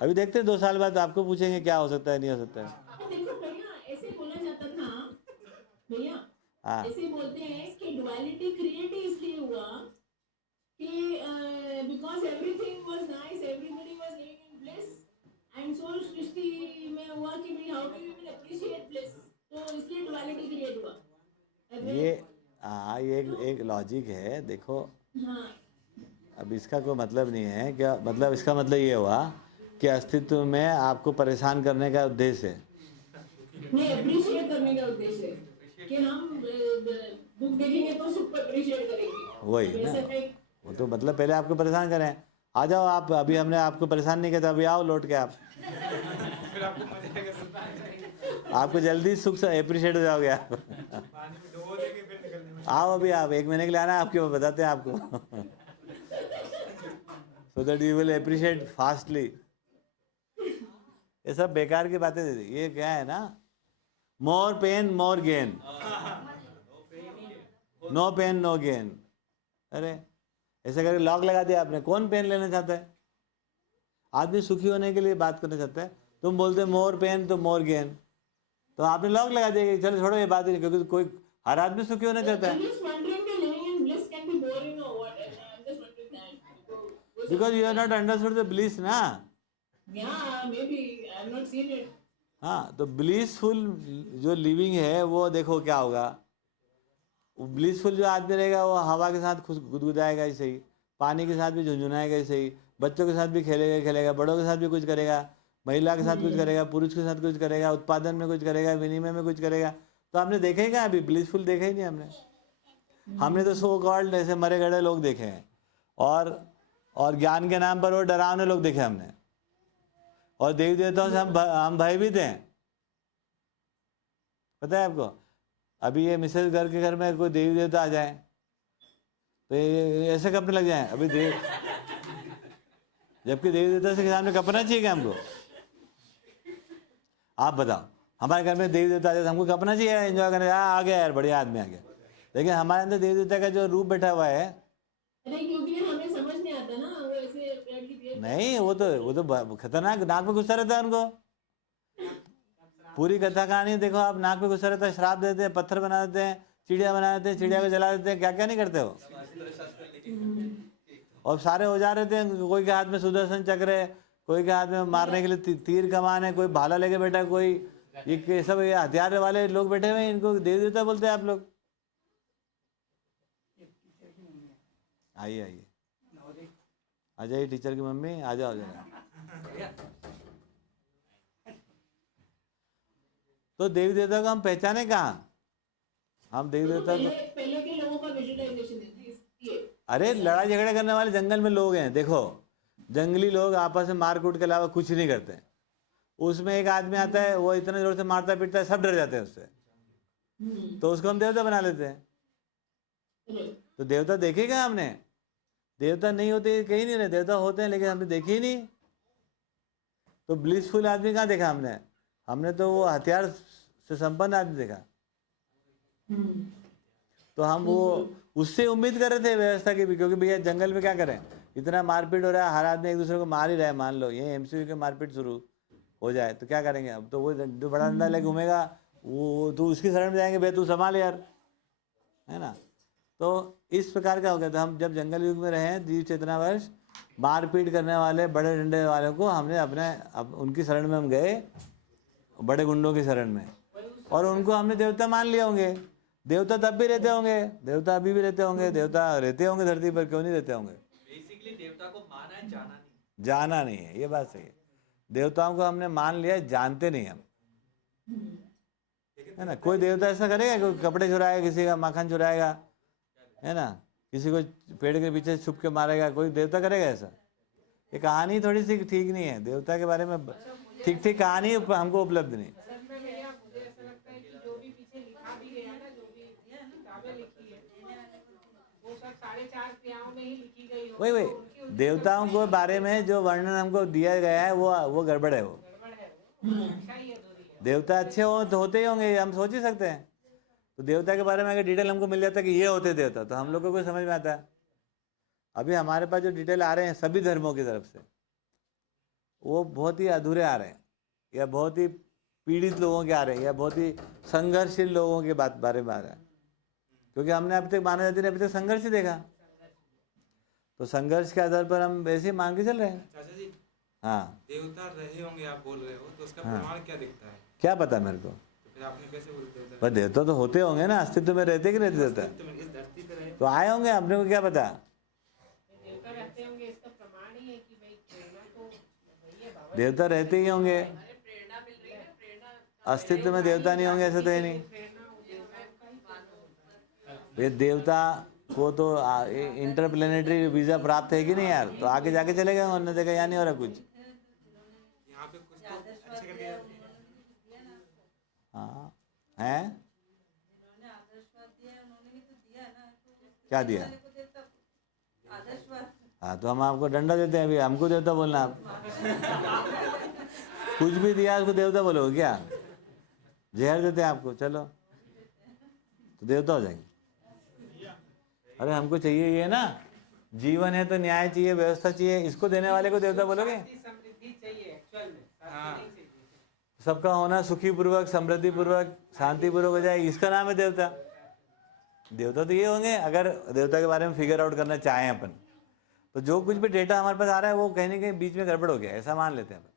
अभी देखते हैं 2 साल बाद आपको पूछेंगे क्या हो सकता है, नहीं हो सकता है। तो देखो भैया, ऐसे बोला जाता था भैया, हाँ, ऐसे बोलते हैं कि डुअलिटी क्रिएट ही इसलिए हुआ कि because everything was nice, everybody was living in bliss, and so सृष्टि में हुआ कि भाई how do we will appreciate bliss, तो इसलिए डुअलिटी क्रिएट हुआ। ये हाँ, ये एक लॉजिक है। देखो हाँ, अब इसका कोई मतलब नहीं है क्या, मतलब इसका मतलब ये हुआ कि अस्तित्व में आपको परेशान करने का उद्देश्य है। नहीं, अप्रिशिएट करने का उद्देश्य है कि हम दुख देखेंगे तो सुख को अप्रिशिएट करेंगे। वही ना, वैसे नहीं, वो तो मतलब पहले आपको परेशान करें, आ जाओ आप, अभी हमने आपको परेशान नहीं किया था, अभी आओ लौट के आप, फिर आपको मजा आएगा, आपको जल्दी सुख से अप्रिशिएट हो जाओगे आप। पानी में डुबो देंगे फिर निकलने में। आओ अभी आप 1 महीने के लिए आना है आपके, बताते हैं आपको, so that you will appreciate fastly. ये सब बेकार की बातें, ये क्या है ना, more pain more gain, no pain no gain. अरे ऐसे करके लॉक लगा दिया आपने, कौन पेन लेना चाहता है? आदमी सुखी होने के लिए बात करना चाहता है, तुम बोलते मोर पेन तो मोर गेन, तो आपने लॉक लगा दिया कि चलो छोड़ो ये बात ही नहीं, क्योंकि कोई हर आदमी सुखी होना चाहता I'm है। just wondering that living in bliss can be boring or what? I'm just wondering that. Because you are not understood the bliss ना। Yeah, maybe I have not seen it. हाँ, तो ब्लिसफुल जो living है वो देखो क्या होगा, blissful जो आदमी रहेगा वो हवा के साथ खुश गुदगुदाएगा ही सही, पानी के साथ भी झुंझुनाएगा ही सही, बच्चों के साथ भी खेलेगा, बड़ों के साथ भी कुछ करेगा, महिला के साथ कुछ करेगा, पुरुष के साथ कुछ करेगा, उत्पादन में कुछ करेगा, विनिमय में कुछ करेगा। तो आपने देखा ही क्या अभी ब्लिसफुल देखा ही नहीं हमने तो सो कॉल्ड ऐसे मरे गड़े लोग देखे हैं, और ज्ञान के नाम पर वो डरावने लोग देखे हमने, और देवी देवताओं से हम भयभीत हैं। पता है आपको, अभी ये मिसेज घर में कोई देवी देवता आ जाए तो ये ऐसे कपने लग जाए, अभी जबकि देवी देवता से सामने कपना चाहिए क्या हमको? आप बताओ, हमारे घर में देवी देवता आ जाए तो हमको कपना चाहिए, एंजॉय करने आ गया यार, बढ़िया आदमी आ गया, लेकिन हमारे अंदर देवी देवता का जो रूप बैठा हुआ है, अरे क्योंकि हमें समझ नहीं आता ना, वो ऐसे apparently behave नहीं वो तो खतरनाक, नाक में घुसा रहता है उनको। पूरी कथा कहानी देखो आप, नाक में घुसा रहता है, श्राप देते हैं, पत्थर बना देते हैं, चिड़िया बना देते हैं, चिड़िया को जला देते हैं, क्या क्या नहीं करते हो। और सारे औजार रहते हैं, कोई के हाथ में सुदर्शन चक्र है, कोई के हाथ में मारने के लिए तीर कमान है, कोई भाला लेके बैठा, कोई ये सब ये हथियार वाले लोग बैठे हुए हैं, इनको देवी देवता बोलते हैं आप लोग। आइए आइए आ जाइए, टीचर की मम्मी आ जाओ जरा। तो देवी देवता को हम पहचाने कहाँ? हम देवी देवता को, पहले के लोगों का विजुअलाइजेशन है इसलिए। अरे लड़ाई झगड़ा करने वाले जंगल में लोग हैं, देखो जंगली लोग आपस में मार कूट के अलावा कुछ नहीं करते। उसमें एक आदमी आता है, वो इतने जोर से मारता पीटता है, सब डर जाते हैं उससे, तो उसको हम देवता बना लेते हैं। तो देवता देखेगा हमने? देवता नहीं होते कहीं नहीं रहे, देवता होते हैं लेकिन हमने देखे ही नहीं। तो ब्लिसफुल आदमी कहाँ देखा हमने तो वो हथियार से संपन्न आदमी देखा। तो हम वो उससे उम्मीद कर रहे थे व्यवस्था की भी, क्योंकि भैया जंगल में क्या करें, इतना मारपीट हो रहा है, हर आदमी एक दूसरे को मार ही रहा है, मान लो ये एमसीयू के मारपीट शुरू हो जाए तो क्या करेंगे? अब तो वो जो बड़ा डंडा लेके घूमेगा वो, तो उसकी शरण में जाएंगे, भैया तू संभाल यार, है ना। तो इस प्रकार का हो गया। तो हम जब जंगल युग में रहे जीव चेतना वर्ष, मारपीट करने वाले बड़े डंडे वालों को हमने उनकी शरण में हम गए, बड़े गुंडों की शरण में, और उनको हमने देवता मान लिया होंगे। देवता तब भी रहते होंगे, देवता अभी भी रहते होंगे, देवता रहते होंगे धरती पर, क्यों नहीं रहते होंगे? बेसिकली देवता को माना है, जाना नहीं। जाना नहीं है, ये बात सही है। देवताओं को हमने मान लिया, जानते नहीं हम, है ना। कोई देवता ऐसा करेगा, कोई कपड़े चुराएगा, किसी का माखन चुराएगा, है ना, किसी को पेड़ के पीछे छुप के मारेगा, कोई देवता करेगा ऐसा? ये कहानी थोड़ी सी ठीक नहीं है, देवता के बारे में ठीक ठीक कहानी हमको उपलब्ध नहीं। असल में भैया मुझे ऐसा लगता है कि जो भी पीछे लिखा भी गया ना, जो भी किताबें लिखी है वो सब 4.5 क्रियाओं में ही लिखी गई हो। वही देवताओं के बारे में जो वर्णन हमको दिया गया है वो गड़बड़ है। वो गड़बड़ है, वो अच्छा ही अधूरी है। देवता अच्छे हो तो होते ही होंगे, हम सोच ही सकते हैं। तो देवता के बारे में अगर डिटेल हमको मिल जाता है कि ये होते देवता, तो हम लोगों को समझ में आता है। अभी हमारे पास जो डिटेल आ रहे हैं सभी धर्मों की तरफ से, वो बहुत ही अधूरे आ रहे हैं, या बहुत ही पीड़ित लोगों के आ रहे हैं, या बहुत ही संघर्षशील लोगों के बारे में आ रहा है। क्योंकि हमने अभी तक, मानव जाति ने अभी तक संघर्ष ही देखा, तो संघर्ष के आधार पर हम वैसे ही मान के चल रहे हैं। चाचा जी, हाँ, देवता रहे होंगे आप बोल रहे हो, तो उसका हाँ। प्रमाण क्या दिखता है? क्या पता मेरे को, तो फिर आपने कैसे बोलते देवता? पर देवता तो होते होंगे ना, अस्तित्व में रहते कि रहते देवता, तो मैं इस धरती पे रहे। तो आए होंगे, अपने को क्या पता। देवता रहते होंगे इसका प्रमाण ही है कि भाई प्रेरणा तो वही है बाबा। देवता रहते ही होंगे, प्रेरणा मिल रही है ना, प्रेरणा अस्तित्व में देवता नहीं होंगे ऐसा तो है नहीं। प्रेरणा देवता का ही प्रेरणा होता है। ये देवता को तो इंटरप्लेनेटरी वीजा प्राप्त है कि नहीं यार, तो आगे जाके चले गए, उन्होंने देखा यहाँ नहीं हो रहा कुछ। यहाँ पे कुछ तो अच्छे करके जाते हैं। हाँ है, क्या दिया? हाँ, तो हम आपको डंडा देते हैं, अभी हमको देवता बोलना आप। कुछ भी दिया उसको देवता बोलोगे क्या? जहर देते हैं आपको, चलो तो देवता हो जाएंगे। अरे हमको चाहिए ये ना, जीवन है तो न्याय चाहिए, व्यवस्था चाहिए, इसको देने वाले को देवता बोलोगे? समृद्धि चाहिए एक्चुअल में, शांति नहीं चाहिए। सबका होना सुखी पूर्वक, समृद्धि पूर्वक, शांति पूर्वक हो जाए, इसका नाम है देवता। देवता तो ये होंगे अगर देवता के बारे में फिगर आउट करना चाहें अपन, तो जो कुछ भी डेटा हमारे पास आ रहा है वो कहीं ना कहीं बीच में गड़बड़ हो गया, ऐसा मान लेते हैं अपन।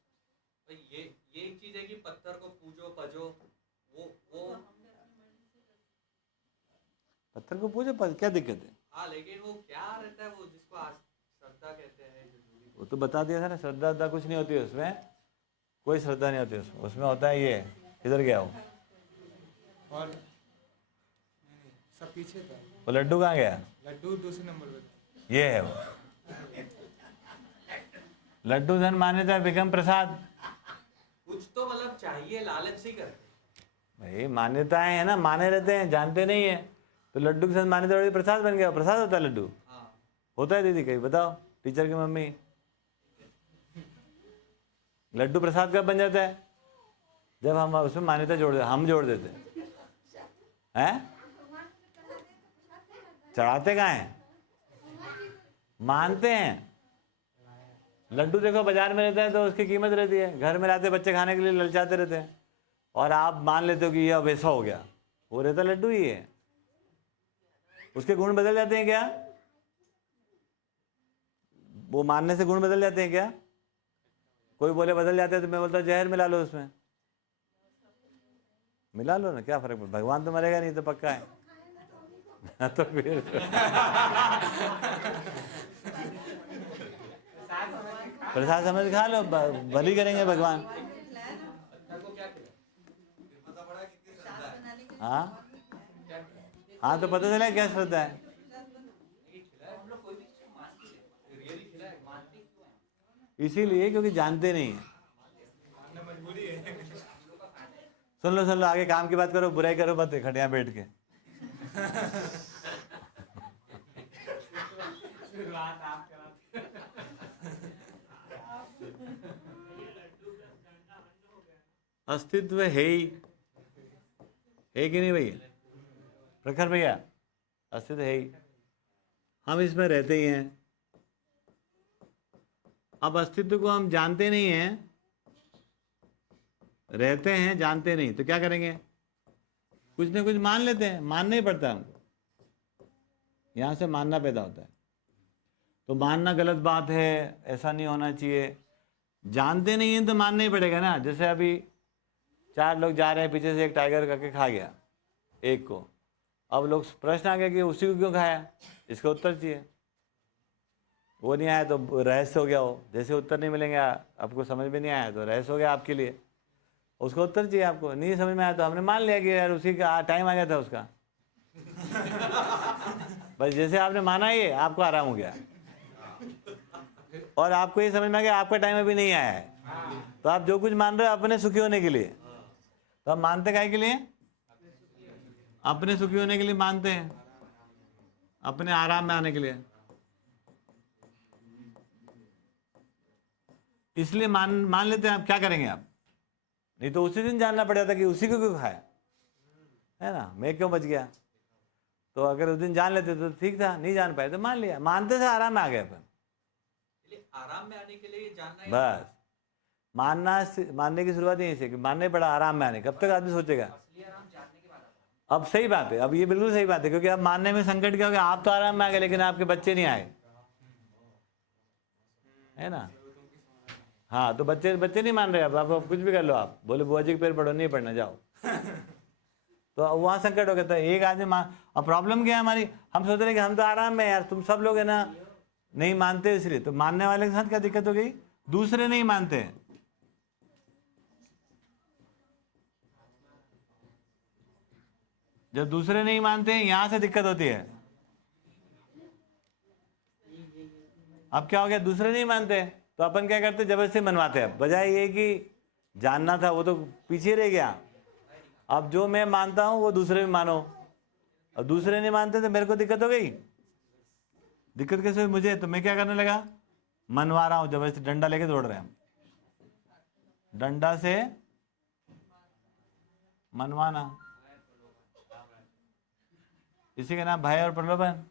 तो ये एक चीज है कि पत्थर को पूजो भजो, वो पत्थर को पूछो, क्या दिक्कत है? हाँ, लेकिन वो क्या रहता है, वो जिसको श्रद्धा कहते हैं, जो जुड़ी वो तो बता दिया था ना, श्रद्धा कुछ नहीं होती है उसमें, कोई श्रद्धा नहीं होती उसमें। उसमें होता है ये, किधर गया वो? और नहीं, सब पीछे था। वो लड्डू कहाँ गया? लड्डू दूसरे नंबर पे था। ये है वो लड्डू। धन मान्यता विक्रम प्रसाद, कुछ तो मतलब चाहिए, लालच से ही करते। भाई मान्यताएं है ना, माने रहते हैं, जानते नहीं है, तो लड्डू के साथ मान्यता बड़ी, प्रसाद बन गया। प्रसाद होता है लड्डू? हाँ, होता है दीदी, कहीं बताओ, टीचर की मम्मी। लड्डू प्रसाद कब बन जाता है? जब हम उसमें मान्यता जोड़ देते, हम जोड़ देते हैं। चढ़ाते कहाँ हैं? मानते हैं। लड्डू देखो बाजार में रहता है तो उसकी कीमत रहती है, घर में लाते बच्चे खाने के लिए ललचाते रहते हैं, और आप मान लेते हो कि यह वैसा हो गया, वो रहता लड्डू ही है। उसके गुण बदल जाते हैं क्या? वो मानने से गुण बदल जाते हैं क्या? कोई बोले बदल जाते हैं तो मैं बोलता हूँ जहर मिला लो उसमें, मिला लो ना, क्या फर्क पड़ता? भगवान तो मरेगा नहीं, तो पक्का है। तो फिर प्रसाद समझ खा लो, भली करेंगे भगवान। हाँ हाँ, तो पता चला क्या श्रद्धा है। इसीलिए क्योंकि जानते नहीं है। सुन लो आगे काम की बात करो, बुराई करो मत, खड़िया बैठ के। अस्तित्व है ही, है कि नहीं भैया? प्रखर भैया, अस्तित्व है ही, हम इसमें रहते ही हैं। अब अस्तित्व को हम जानते नहीं हैं, रहते हैं जानते नहीं, तो क्या करेंगे? कुछ ना कुछ मान लेते हैं, मानना ही पड़ता है हमको, यहाँ से मानना पैदा होता है। तो मानना गलत बात है, ऐसा नहीं होना चाहिए। जानते नहीं हैं तो मानना ही पड़ेगा ना। जैसे अभी 4 लोग जा रहे हैं, पीछे से एक टाइगर करके खा गया एक को। अब लोग प्रश्न आ गया कि उसी को क्यों खाया, इसका उत्तर चाहिए। वो नहीं आया तो रहस्य हो गया, हो जैसे उत्तर नहीं मिलेंगे, आपको समझ में नहीं आया तो रहस्य हो गया आपके लिए, उसका उत्तर चाहिए आपको। नहीं समझ में आया तो हमने मान लिया कि यार उसी का टाइम आ गया था उसका। बस जैसे आपने माना ये आपको आराम हो गया, और आपको ये समझ में आ गया आपका टाइम अभी नहीं आया है, तो आप जो कुछ मान रहे हो अपने सुखी होने के लिए। तो हम मानते काहे के लिए? अपने सुखी होने के लिए मानते हैं, अपने आराम में आने के लिए। इसलिए मान लेते हैं। आप क्या करेंगे आप? नहीं तो उसी दिन जानना पड़ा था कि उसी को क्यों खाया, है ना, मैं क्यों बच गया। तो अगर उस दिन जान लेते तो ठीक था, नहीं जान पाए तो मान लिया, मानते थे आराम में आ गए अपन। आराम में आने के लिए जानना है। बस मानने की शुरुआत यहीं से कि मानने पड़ा आराम में आने। कब तक आदमी सोचेगा? असली आराम जानने के बाद आता अब सही बात है, अब ये बिल्कुल सही बात है, क्योंकि अब मानने में संकट क्या हो गया, आप तो आराम में आ गए लेकिन आपके बच्चे नहीं आए, है ना। हाँ तो बच्चे नहीं मान रहे। अब आप कुछ भी कर लो, आप बोले बुआ जी के पैर पढ़ो, नहीं पढ़ना जाओ। तो वहाँ संकट हो गया था। एक आदमी अब प्रॉब्लम क्या है हमारी, हम सोच रहे हैं कि हम तो आराम में यार, तुम सब लोग है ना नहीं मानते, इसलिए तो मानने वाले के साथ क्या दिक्कत हो गई, दूसरे नहीं मानते हैं। जब दूसरे नहीं मानते हैं यहां से दिक्कत होती है। अब क्या हो गया, दूसरे नहीं मानते तो अपन क्या करते, जबरदस्ती मनवाते हैं। बजाय ये कि जानना था वो तो पीछे रह गया, अब जो मैं मानता हूं वो दूसरे भी मानो। और दूसरे नहीं मानते तो मेरे को दिक्कत हो गई। दिक्कत कैसे हुई मुझे, तो मैं क्या करने लगा, मनवा रहा हूं जबरदस्ती, डंडा लेके दौड़ रहे हैं हम, डंडा से मनवाना, इसी का नाम भय और प्रलोभन।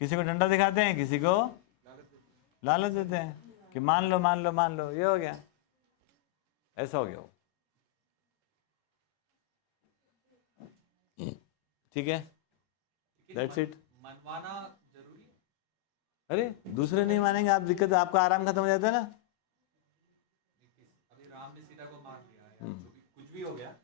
किसी को डंडा दिखाते हैं, किसी को लालच देते हैं कि मान लो मान लो मान लो, ये हो गया, ऐसा हो गया। ठीक है, दैट्स इट। मनवाना जरूरी है। अरे दूसरे नहीं मानेंगे आप, दिक्कत, आपका आराम खत्म हो जाता है ना। अभी राम ने सीता को मार दिया या कुछ भी हो गया,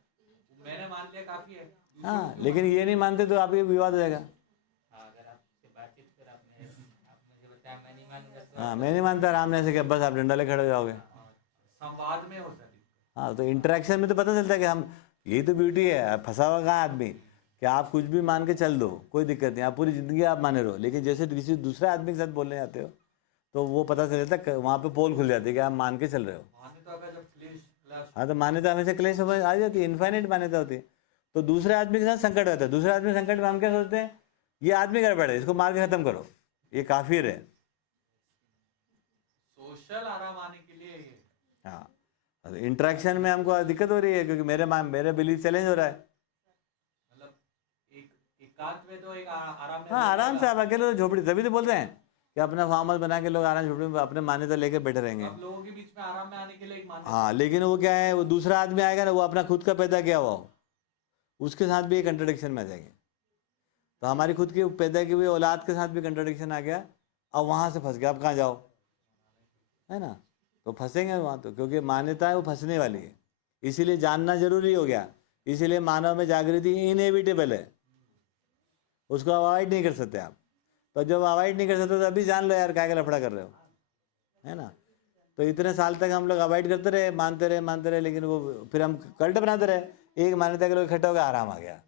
मैंने मान लिया काफी है। हाँ लेकिन ये नहीं मानते तो आप ये विवाद हो जाएगा। अगर आपसे बातचीत कर आपने मुझे बताया मैं नहीं मानूंगा तो हाँ मैं नहीं मानता, राम ने ऐसे किया, बस आप डंडा ले खड़े हो जाओगे। संवाद में होता है। हाँ तो इंटरेक्शन में तो पता चलता है कि हम, यही तो ब्यूटी है, फंसा हुआ कहाँ आदमी कि आप कुछ भी मान के चल दो, कोई दिक्कत नहीं, आप पूरी ज़िंदगी आप माने रहो, लेकिन जैसे किसी दूसरे आदमी के साथ बोलने जाते हो तो वो पता चल जाता है, वहाँ पे पोल खुल जाती है कि आप मान के चल रहे हो। मान्यता का जब क्लेश, हाँ तो मान्यता हमेशा क्लेश आ जाती है, इन्फाइनाइट मान्यता होती है। तो दूसरे आदमी के साथ संकट होता है, दूसरे आदमी संकट में हम क्या सोचते हैं, ये आदमी गड़बड़ है, इसको मार के खत्म करो, ये काफिर है। सोशल आराम आने के लिए ये। हाँ इंटरेक्शन में हमको दिक्कत हो रही है क्योंकि मेरे बिलीफ चैलेंज हो रहा है। मतलब एकांत में तो एक आराम में, हाँ आराम से आप अकेले झोपड़ी, तभी तो बोलते हैं कि अपना फार्म हाउस बना के लोग आराम झोपड़ी में अपने मान्यता लेके बैठे रहेंगे। अब लोगों के बीच में आराम में आने के लिए एक मान्यता। हाँ लेकिन वो क्या है, वो दूसरा आदमी आएगा ना, वो अपना खुद का पैदा किया हुआ हो, उसके साथ भी एक कंट्रडिक्शन में आ जाएंगे। तो हमारी खुद की पैदा की हुई औलाद के साथ भी कंट्रडिक्शन आ गया, अब वहाँ से फंस गया, अब कहाँ जाओ, है ना। तो फंसेंगे वहाँ तो, क्योंकि मान्यता है वो फंसने वाली है, इसीलिए जानना जरूरी हो गया। इसीलिए मानव में जागृति इनएविटेबल है, उसको अवॉइड नहीं कर सकते आप। तो जब अवॉइड नहीं कर सकते तो अभी जान लो यार, क्या लफड़ा कर रहे हो, है ना। तो इतने साल तक हम लोग अवॉइड करते रहे, मानते रहे, लेकिन वो फिर हम कल्ट बनाते रहे। एक मान्यता के लोग इकट्ठे हो गए, आराम आ गया,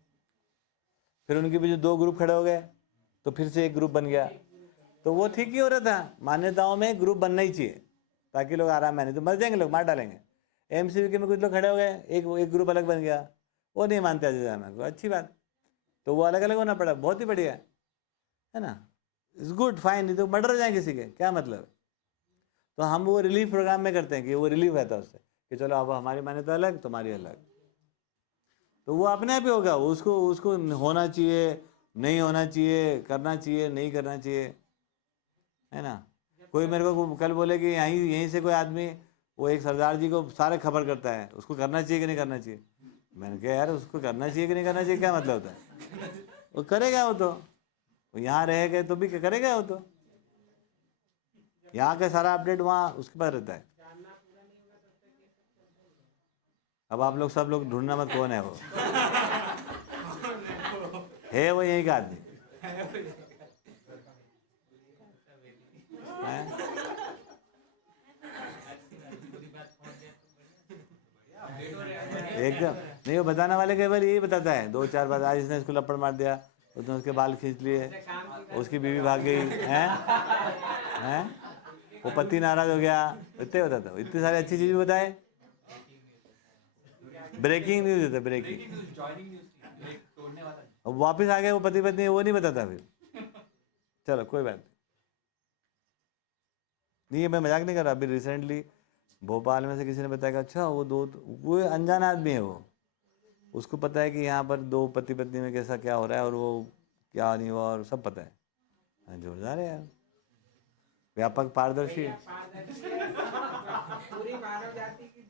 फिर उनके बीच दो ग्रुप खड़े हो गए तो फिर से एक ग्रुप बन गया। तो वो ठीक ही हो रहा था, मान्यताओं में ग्रुप बनना ही चाहिए ताकि लोग आराम में, नहीं तो मर जाएंगे लोग, मार डालेंगे। एमसीबी में कुछ लोग खड़े हो गए, एक ग्रुप अलग बन गया, वो नहीं मानते अजय जाना को, अच्छी बात, तो वो अलग अलग होना पड़ा, बहुत ही बढ़िया है ना, इट्स गुड फाइन। नहीं तो मर्डर हो जाए किसी के, क्या मतलब। तो हम वो रिलीफ प्रोग्राम में करते हैं कि वो रिलीफ रहता है उससे कि चलो अब हमारी मान्यता अलग, तुम्हारी अलग, तो वो अपने आप ही होगा। उसको होना चाहिए, नहीं होना चाहिए, करना चाहिए, नहीं करना चाहिए, है ना। कोई मेरे को कल बोले कि यहीं से कोई आदमी, वो एक सरदार जी को सारे खबर करता है, उसको करना चाहिए कि नहीं करना चाहिए। मैंने कहा यार उसको करना चाहिए कि नहीं करना चाहिए, क्या मतलब होता है, वो करेगा, वो यहाँ रहेगा तो भी करेगा, वो तो यहाँ का सारा अपडेट वहाँ उसके पास रहता है। अब आप लोग सब लोग ढूंढना मत कौन है वो, है वो यही का आदमी। एकदम नहीं, वो बताने वाले केवल यही बताता है 2-4 बात। आज इसने इसको लपड़ मार दिया, उसने उसके बाल खींच लिए, उसकी बीवी भाग गई हैं, वो पति नाराज हो गया, इतने बताता है। इतनी सारी अच्छी चीज़ बताए। ब्रेकिंग न्यूज़ देता है, ब्रेकिंग। अब वापस आ गए वो पति पत्नी, वो नहीं बताता फिर। चलो कोई बात नहीं, ये मैं मजाक नहीं कर रहा। अभी रिसेंटली भोपाल में से किसी ने बताया कि अच्छा वो अनजान आदमी है, वो उसको पता है कि यहाँ पर 2 पति पत्नी में कैसा क्या हो रहा है और वो क्या नहीं हुआ और सब पता है। जोरदार है यार, व्यापक पारदर्शी है। पूरी मानव जाति की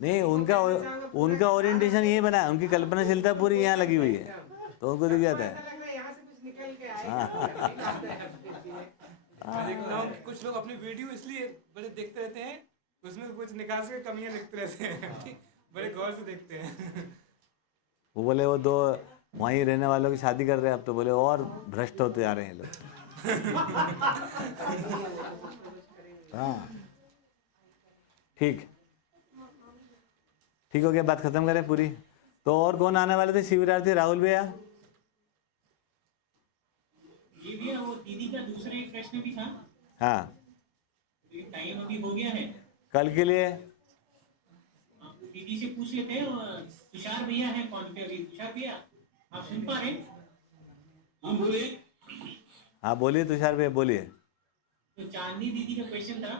नहीं, उनका ओरिएंटेशन यही बना है, उनकी कल्पनाशीलता पूरी यहाँ लगी हुई है, तो उनको दिख जाता है। यहाँ से कुछ निकल के आएगा। कुछ लोग अपनी वीडियो इसलिए बड़े देखते रहते हैं, उसमें कुछ निकास के कमियां लिखते रहते हैं, बड़े गौर से देखते हैं। वो बोले वो 2 वहीं रहने वालों की शादी कर रहे हैं अब, तो बोले और भ्रष्ट होते जा रहे हैं लोग। हाँ ठीक हो गया, बात खत्म करें पूरी। तो और कौन आने वाले थे शिविरार्थी? राहुल भैया। जी भैया, वो दीदी का दूसरा एक प्रश्न भी था। हाँ, टाइम अभी हो गया है, कल के लिए आप दीदी से पूछ लेते हैं। और तुषार भैया है कौन पे अभी? तुषार भैया आप सुन पा रहे हैं? हाँ बोलिए। हाँ बोलिए तुषार भैया, बोलिए। तो चांदनी दीदी का क्वेश्चन था,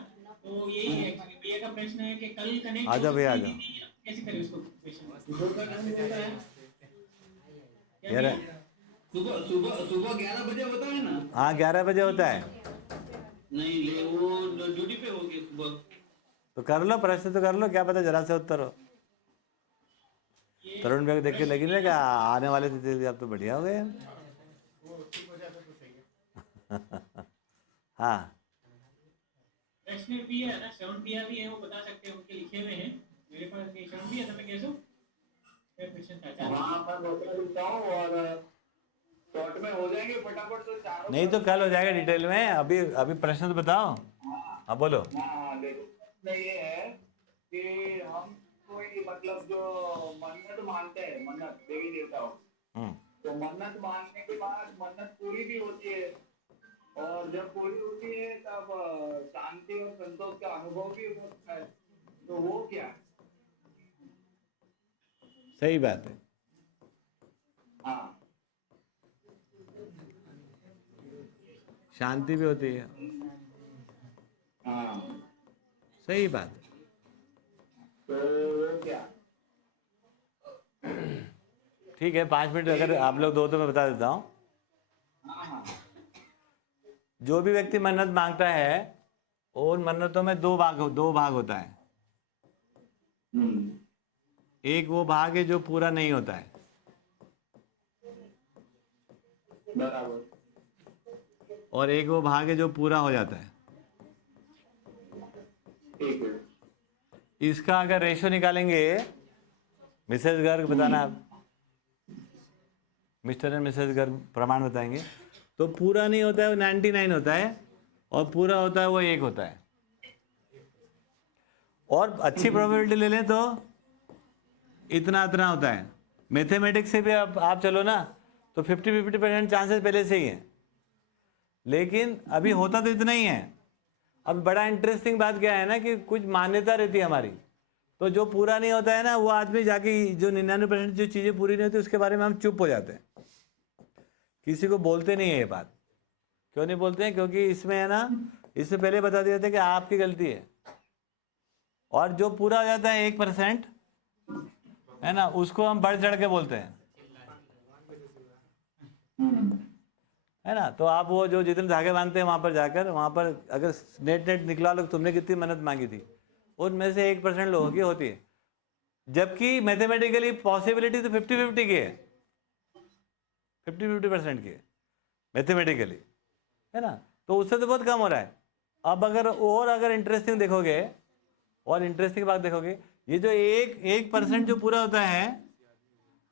तो यही है भैया का प्रश्न है कि कल कनेक्ट आजा भैया, आजा। कैसे करें उसको? क्वेश्चन यार सुबह 11 बजे होता है ना? हाँ 11 बजे होता है। नहीं, वो ड्यूटी पे होगी सुबह। तो कर लो, प्रश्न तो कर लो, क्या पता जरा से उत्तर हो। तरुण भैया को देख के लगी ना क्या आने वाले थे, अब तो बढ़िया हो गए। हाँ प्रश्न भी है ना, श्रवण भैया भी है, वो बता सकते हैं, उनके लिखे हुए हैं मेरे पास। श्रवण भैया मैं कैसे क्वेश्चन था? हाँ मैं बता देता हूँ और शॉर्ट में हो जाएंगे फटाफट। तो चारों नहीं तो कल हो जाएगा डिटेल में, अभी प्रश्न तो बताओ। हाँ बोलो। हाँ देखो, ये है कि हम कोई मतलब जो मन्नत मानते हैं, मन्नत देवी देवताओं, तो मन्नत मानने के बाद मन्नत पूरी भी होती है, और जब पूरी होती है तब शांति और संतोष का अनुभव भी होता है। तो वो क्या है? सही बात है। हाँ, शांति भी होती है। हाँ सही बात है। तो वो क्या? ठीक है, 5 मिनट अगर आप लोग 2 तो मैं बता देता हूँ। जो भी व्यक्ति मन्नत मांगता है, उन मन्नतों में 2 भाग होता है। एक वो भाग है जो पूरा नहीं होता है, बराबर, और एक वो भाग है जो पूरा हो जाता है। ठीक है। इसका अगर रेशो निकालेंगे, मिसेस गर्ग बताना आप, मिस्टर एंड मिसेस गर्ग प्रमाण बताएंगे, तो पूरा नहीं होता है वो 99 होता है, और पूरा होता है वो 1 होता है। और अच्छी प्रोबेबिलिटी ले लें तो इतना होता है। मैथमेटिक्स से भी आप चलो ना, तो 50% चांसेस पहले से ही हैं, लेकिन अभी होता तो इतना ही है। अब बड़ा इंटरेस्टिंग बात क्या है ना, कि कुछ मान्यता रहती है हमारी, तो जो पूरा नहीं होता है ना, वो आदमी जाके जो 99% जो चीज़ें पूरी नहीं होती उसके बारे में हम चुप हो जाते हैं, किसी को बोलते नहीं है ये बात। क्यों नहीं बोलते हैं? क्योंकि इसमें है ना, इससे पहले बता दिया था कि आपकी गलती है। और जो पूरा हो जाता है 1% है ना, उसको हम बढ़ चढ़ के बोलते हैं, है ना। तो आप वो जो जितने धागे बांधते हैं वहाँ पर जाकर, वहाँ पर अगर नेट निकला लो तुमने कितनी मन्नत मांगी थी, उनमें से 1% लोगों की होती है, जबकि मैथमेटिकली पॉसिबिलिटी तो 50-50 की है, 50-50% की है मैथमेटिकली, है ना। तो उससे तो बहुत कम हो रहा है। अब अगर इंटरेस्टिंग देखोगे, और इंटरेस्टिंग बात देखोगे, ये जो 1% जो पूरा होता है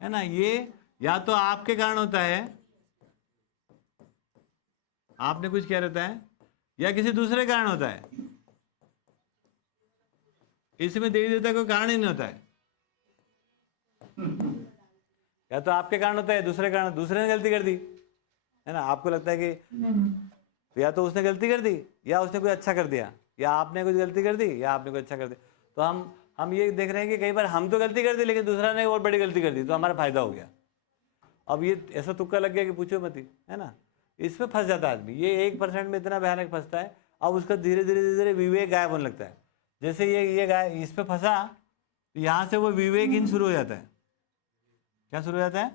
ना, ये या तो आपके कारण होता है, आपने कुछ किया रहता है, या किसी दूसरे कारण होता है। इसमें देवी देवता कोई कारण ही नहीं होता है, या तो आपके कारण होता है, दूसरे कारण, दूसरे ने गलती कर दी, है ना। आपको लगता है कि तो या तो उसने गलती कर दी या उसने कोई अच्छा कर दिया, या आपने कुछ गलती कर दी या आपने कुछ अच्छा कर दिया। तो हम ये देख रहे हैं कि कई बार हम तो गलती कर दी लेकिन दूसरा ने और बड़ी गलती कर दी, तो हमारा फायदा हो गया। अब ये ऐसा तुक्का लग गया कि पूछो मत ही, है ना। इसमें फंस जाता है आदमी, ये 1% में इतना भयानक फंसता है। अब उसका धीरे धीरे विवेक गायब होने लगता है। जैसे ये गाय इस पे फंसा, तो यहाँ से वो विवेकहीन शुरू हो जाता है। क्या शुरू हो जाता है?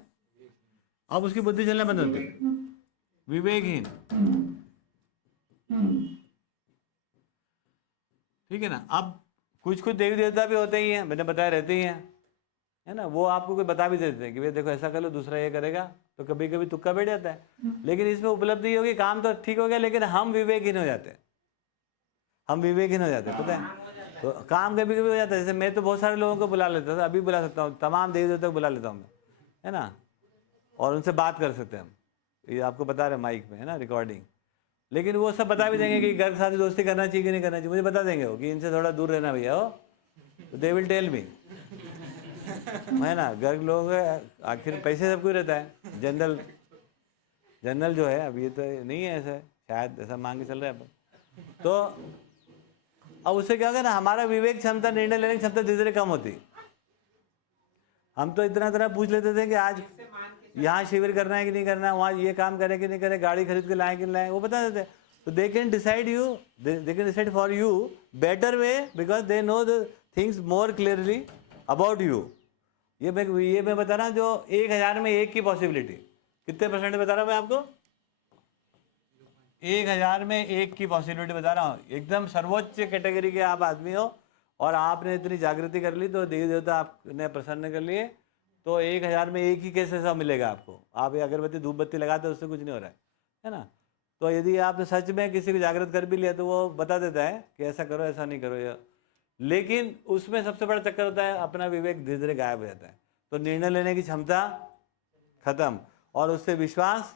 अब उसकी बुद्धि चलना बंद होती है, विवेकहीन। ठीक है ना। अब कुछ देवी देवता भी होते ही हैं, मैंने बताया, रहते ही हैं, है ना। वो आपको कोई बता भी देते हैं कि भाई देखो ऐसा कर लो, दूसरा ये करेगा, तो कभी कभी तुक्का बैठ जाता है। लेकिन इसमें उपलब्धि होगी, काम तो ठीक हो गया, लेकिन हम विवेकहीन हो जाते हैं, हम विवेकहीन हो जाते हैं, पता है। तो काम कभी कभी हो जाता है। जैसे मैं तो बहुत सारे लोगों को बुला लेता था, अभी बुला सकता हूँ, तमाम देवी देवता को बुला लेता हूँ मैं, है ना, और उनसे बात कर सकते हैं हम। ये आपको बता रहे माइक में, है ना, रिकॉर्डिंग। लेकिन वो सब बता भी देंगे कि घर के साथ दोस्ती करना चाहिए कि नहीं करना चाहिए, मुझे बता देंगे वो कि इनसे थोड़ा दूर रहना भैया हो, तो दे विल टेल मी, है ना। घर के लोग आखिर पैसे सब कुछ रहता है। जनरल जो है, अब ये तो नहीं है ऐसा, शायद ऐसा मांग के चल रहा है अपन। तो अब उससे क्या होगा ना, हमारा विवेक क्षमता, निर्णय लेने की क्षमता धीरे धीरे कम होती। हम तो इतना पूछ लेते थे कि आज यहाँ शिविर करना है कि नहीं करना है, वहाँ ये काम करे कि नहीं करे, गाड़ी खरीद के लाए कि नहीं लाए, वो बता देते। तो they can decide for you better way, because they know the things more clearly about you. ये मैं बता रहा हूँ, जो 1000 में 1 की पॉसिबिलिटी, कितने % बता रहा हूँ मैं आपको? 1000 में 1 की पॉसिबिलिटी बता रहा हूँ। एकदम सर्वोच्च कैटेगरी के आप आदमी हो और आपने इतनी जागृति कर ली, तो देवी देवता आपने प्रसन्न कर लिए, तो 1000 में 1 ही केस ऐसा मिलेगा आपको। आप ये अगरबत्ती धूप बत्ती लगाते हो, उससे कुछ नहीं हो रहा है ना। तो यदि आपने सच में किसी को जागृत कर भी लिया, तो वो बता देता है कि ऐसा करो, ऐसा नहीं करो या। लेकिन उसमें सबसे बड़ा चक्कर होता है, अपना विवेक धीरे धीरे गायब हो जाता है, तो निर्णय लेने की क्षमता खत्म, और उससे विश्वास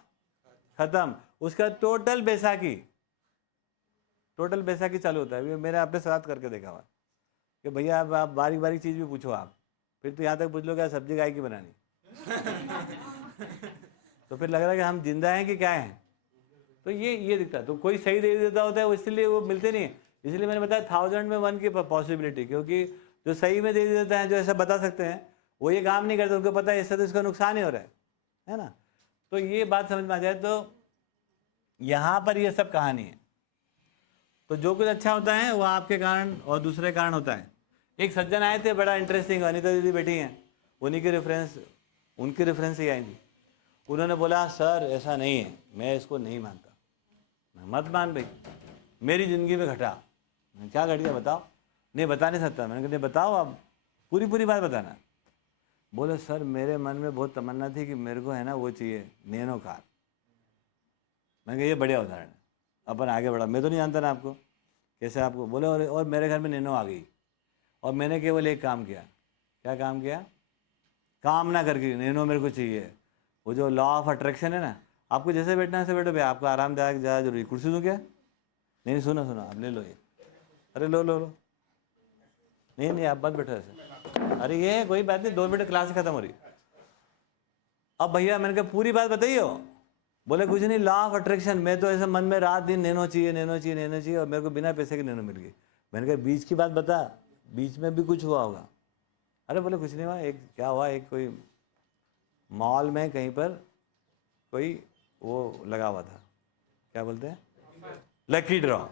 खत्म, उसका टोटल बैसाखी चालू होता है। मैंने अपने साथ करके देखा हुआ कि भैया आप बारीक बारीक चीज़ भी पूछो आप, फिर तो यहाँ तक पूछ लो क्या सब्जी गाय की बनानी तो फिर लग रहा है कि हम जिंदा हैं कि क्या हैं। तो ये दिखता है। तो कोई सही देवी देवता होता है, वो इसलिए वो मिलते नहीं है। इसलिए मैंने बताया 1000 में 1 की पॉसिबिलिटी, क्योंकि जो सही में देवी देवता हैं, जो ऐसा बता सकते हैं, वो ये काम नहीं करते, उनको पता है इससे तो इसका नुकसान ही हो रहा है ना। तो ये बात समझ में आ जाए, तो यहाँ पर ये सब कहानी है। तो जो कुछ अच्छा होता है वो आपके कारण और दूसरे कारण होता है। एक सज्जन आए थे, बड़ा इंटरेस्टिंग, अनिता दीदी बैठी हैं, उनके रेफरेंस ही आई थी। उन्होंने बोला सर ऐसा नहीं है, मैं इसको नहीं मानता। मैं मत मान भाई, मेरी ज़िंदगी में घटा। मैं क्या घट गया बताओ? नहीं बता नहीं सकता। मैंने कहा नहीं बताओ, आप पूरी बात बताना। बोले सर मेरे मन में बहुत तमन्ना थी कि मेरे को है ना वो चाहिए, नैनो कार। मैंने कहा ये बढ़िया उदाहरण है, अपन आगे बढ़ा। मैं तो नहीं जानता ना आपको, कैसे आपको बोले। और मेरे घर में नैनो आ गई, और मैंने केवल एक काम किया। क्या काम किया? काम ना करके नैनो मेरे को चाहिए। वो जो लॉ ऑफ अट्रैक्शन है ना, आपको जैसे बैठना है ऐसे बैठो भैया, आपको आरामदायक ज़्यादा जरूरी। कुर्सी दूँ क्या? नहीं सुनो आप ले लो ये। अरे लो नहीं आप मत बैठो ऐसे। अरे ये कोई बात नहीं, 2 मिनट क्लास खत्म हो रही। अब भैया मैंने कहा पूरी बात बताइए। बोले कुछ नहीं, लॉ ऑफ अट्रैक्शन। मैं तो ऐसे मन में रात दिन नैनो चाहिए, और मेरे को बिना पैसे के नैनो मिल गई। मैंने कहा बीच की बात बता, बीच में भी कुछ हुआ होगा। अरे बोले कुछ नहीं हुआ। क्या हुआ, एक कोई मॉल में कहीं पर कोई वो लगा हुआ था, क्या बोलते हैं, लकी ड्रॉ।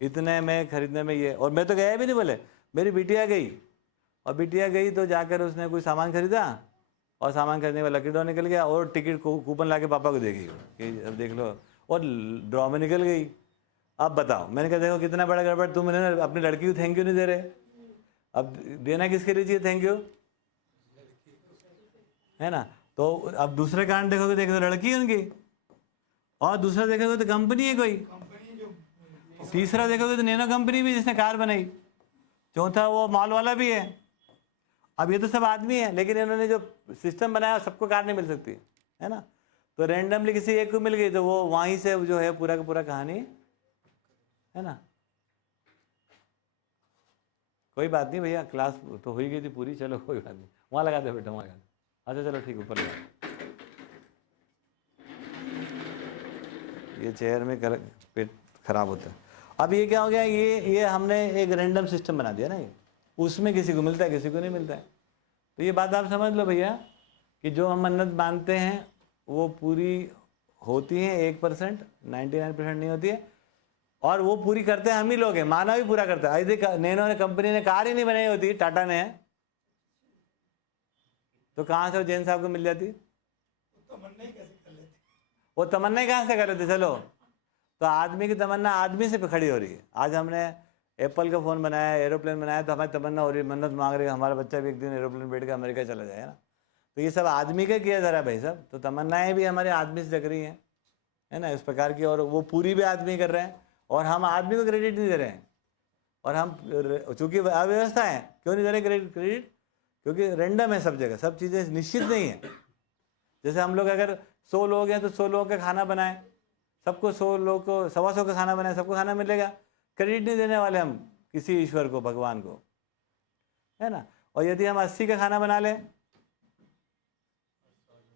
इतने में खरीदने में ये, और मैं तो गया भी नहीं। बोले मेरी बिटिया गई, और बिटिया गई तो जाकर उसने कोई सामान खरीदा, और सामान खरीदने में लकी ड्रॉ निकल गया, और टिकट कूपन ला के पापा को दे गई कि अब देख लो, और ड्रॉ में निकल गई। अब बताओ, मैंने कहा देखो कितना बड़ा गड़बड़, तुम अपनी लड़की को थैंक यू नहीं दे रहे। अब देना किसके लिए चाहिए थैंक यू, है ना। तो अब दूसरे कारण देखोगे तो लड़की है उनकी, और दूसरा देखोगे तो कंपनी है कोई, तीसरा देखोगे तो नैनो कंपनी भी जिसने कार बनाई, चौथा वो मॉल वाला भी है। अब ये तो सब आदमी है, लेकिन इन्होंने जो सिस्टम बनाया सबको कार नहीं मिल सकती, है ना। तो रैंडमली किसी एक को मिल गई, तो वो वहीं से जो है पूरा का पूरा कहानी, है ना। कोई बात नहीं भैया, क्लास तो हो ही गई थी पूरी, चलो कोई बात नहीं, वहाँ लगा दे बेटा, वहाँ लगा दे। अच्छा चलो ठीक, ऊपर लगा। ये चेयर में पेट खराब होता है। अब ये क्या हो गया, ये हमने एक रैंडम सिस्टम बना दिया ना, ये उसमें किसी को मिलता है किसी को नहीं मिलता है। तो ये बात आप समझ लो भैया कि जो हम मन्नत मानते हैं वो पूरी होती है 1%, 99% नहीं होती है। और वो पूरी करते हैं हम ही लोग हैं, मानव ही पूरा करता है। यदि नैनो ने कंपनी ने कार ही नहीं बनाई होती, टाटा ने, तो कहाँ से वो जैन साहब को मिल जाती? वो तमन्ना ही कहाँ से कर लेते? चलो, तो आदमी की तमन्ना आदमी से खड़ी हो रही है। आज हमने एप्पल का फ़ोन बनाया, एरोप्लेन बनाया, तो हमारी तमन्ना हो रही है, मन्नत मांग रही है हमारा बच्चा भी एक दिन एरोप्लेन बैठ के अमेरिका चला जाए ना। तो ये सब आदमी का किया जा रहा है भाई साहब। तो तमन्नाएं भी हमारे आदमी से जग रही हैं, है ना, इस प्रकार की। और वो पूरी भी आदमी कर रहे हैं और हम आदमी को क्रेडिट नहीं दे रहे हैं। और हम चूँकि अव्यवस्था है, क्यों नहीं दे रहे क्रेडिट? क्योंकि रैंडम है सब जगह, सब चीज़ें निश्चित नहीं है। जैसे हम लोग अगर 100 लोग हैं तो 100 लोगों का खाना बनाएं, सबको 100 लोग को 125 का खाना बनाए, सबको खाना मिलेगा। क्रेडिट नहीं देने वाले हम किसी ईश्वर को, भगवान को, है ना। और यदि हम 80 का खाना बना लें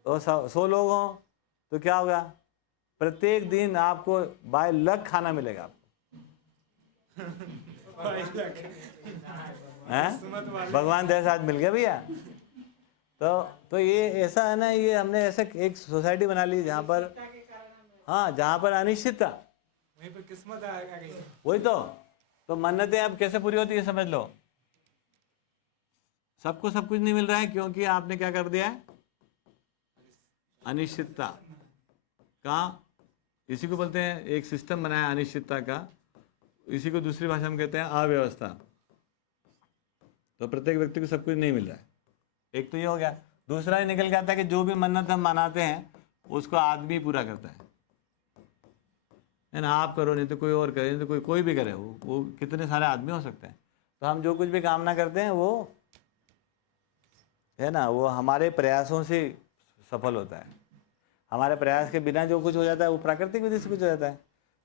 तो 100 लोग हों तो क्या होगा? प्रत्येक दिन आपको बाय लक खाना मिलेगा आपको, हैं? भगवान जैसा आज मिल गया भैया। तो ये ऐसा है ना, ये हमने ऐसे एक सोसाइटी बना ली जहाँ पर, हाँ, जहाँ पर अनिश्चितता, वहीं पर किस्मत आ गई। वही तो मन्नतें अब कैसे पूरी होती है समझ लो। सबको सब कुछ नहीं मिल रहा है क्योंकि आपने क्या कर दिया है? अनिश्चितता का, इसी को बोलते हैं, एक सिस्टम बनाया अनिश्चितता का। इसी को दूसरी भाषा में कहते हैं अव्यवस्था। तो प्रत्येक व्यक्ति को सब कुछ नहीं मिल रहा है। एक तो ये हो गया। दूसरा ये निकल के आता है कि जो भी मन्नत हम मनाते हैं उसको आदमी पूरा करता है ना। आप करो नहीं तो कोई और करे, नहीं तो कोई भी करे, वो कितने सारे आदमी हो सकते हैं। तो हम जो कुछ भी कामना करते हैं वो, है ना, वो हमारे प्रयासों से सफल होता है। हमारे प्रयास के बिना जो कुछ हो जाता है वो प्राकृतिक विधि से कुछ हो जाता है।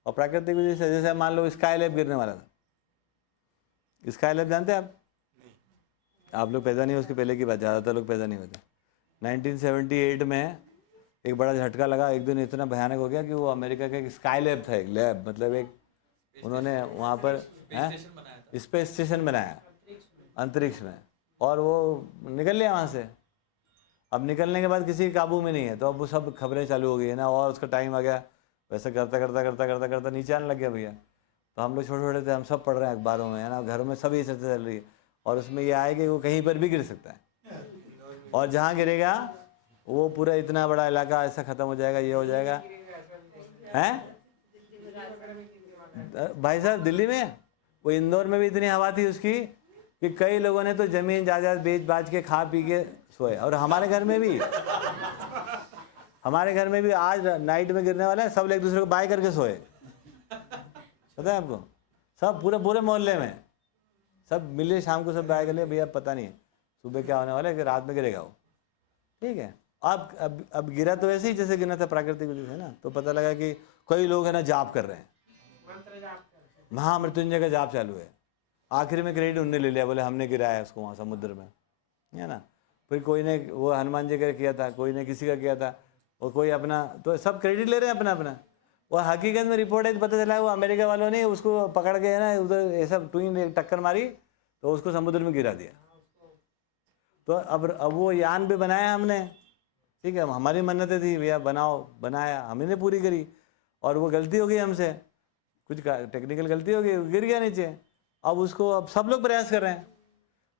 और प्राकृतिक विधि से, जैसे मान लो स्काई लैब गिरने वाला था। स्काई लैब जानते हैं आप लोग पैदा नहीं हो उसके पहले की बात, ज़्यादातर लोग पैदा नहीं होते। 1978 में एक बड़ा झटका लगा। एक दिन इतना भयानक हो गया कि वो अमेरिका का एक स्काई लैब था, एक लैब, मतलब एक, उन्होंने वहाँ पर स्पेस स्टेशन बनाया अंतरिक्ष में, और वो निकल लिया वहाँ से। अब निकलने के बाद किसी काबू में नहीं है, तो अब वो सब खबरें चालू हो गई है ना, और उसका टाइम आ गया। वैसे करता करता करता करता करता नीचे आने लग गया भैया। तो हम लोग छोटे छोटे थे, हम सब पढ़ रहे हैं अखबारों में, है ना, घरों में सब ये चर्चा चल रही है। और उसमें ये आए कि वो कहीं पर भी गिर सकता है, और जहाँ गिरेगा वो पूरा इतना बड़ा इलाका ऐसा ख़त्म हो जाएगा, ये हो जाएगा, हैं भाई साहब। दिल्ली में, वो इंदौर में भी इतनी हवा थी उसकी कि कई लोगों ने तो ज़मीन जायदाद बेच बाच के खा पी के सोए। और हमारे घर में भी आज नाइट में गिरने वाला है, सब एक दूसरे को बाय करके सोए, पता है आपको? सब पूरे मोहल्ले में सब मिले, शाम को सब बाय कर ले, भैया पता नहीं है सुबह क्या होने वाला है, कि रात में गिरेगा वो, ठीक है। अब गिरा तो वैसे ही जैसे गिरना था, प्राकृतिक विधि से ना। तो पता लगा कि कई लोग है ना जाप कर रहे हैं, महामृत्युंजय का जाप चालू है। आखिर में क्रेडिट उनने ले लिया, बोले हमने गिराया उसको वहाँ समुद्र में, है ना। फिर कोई ने वो हनुमान जी का किया था, कोई ने किसी का किया था, और कोई अपना, तो सब क्रेडिट ले रहे हैं अपना अपना। और हकीकत में रिपोर्ट है, पता चला है वो अमेरिका वालों ने उसको पकड़ के, है ना, उधर ऐसा टूइन टक्कर मारी तो उसको समुद्र में गिरा दिया। तो अब वो यान भी बनाया हमने, ठीक है, हमारी मन्नतें थी भैया बनाओ, बनाया, हमने पूरी करी, और वो गलती हो गई हमसे, कुछ टेक्निकल गलती हो गई, गिर गया नीचे। अब उसको अब सब लोग प्रयास कर रहे हैं,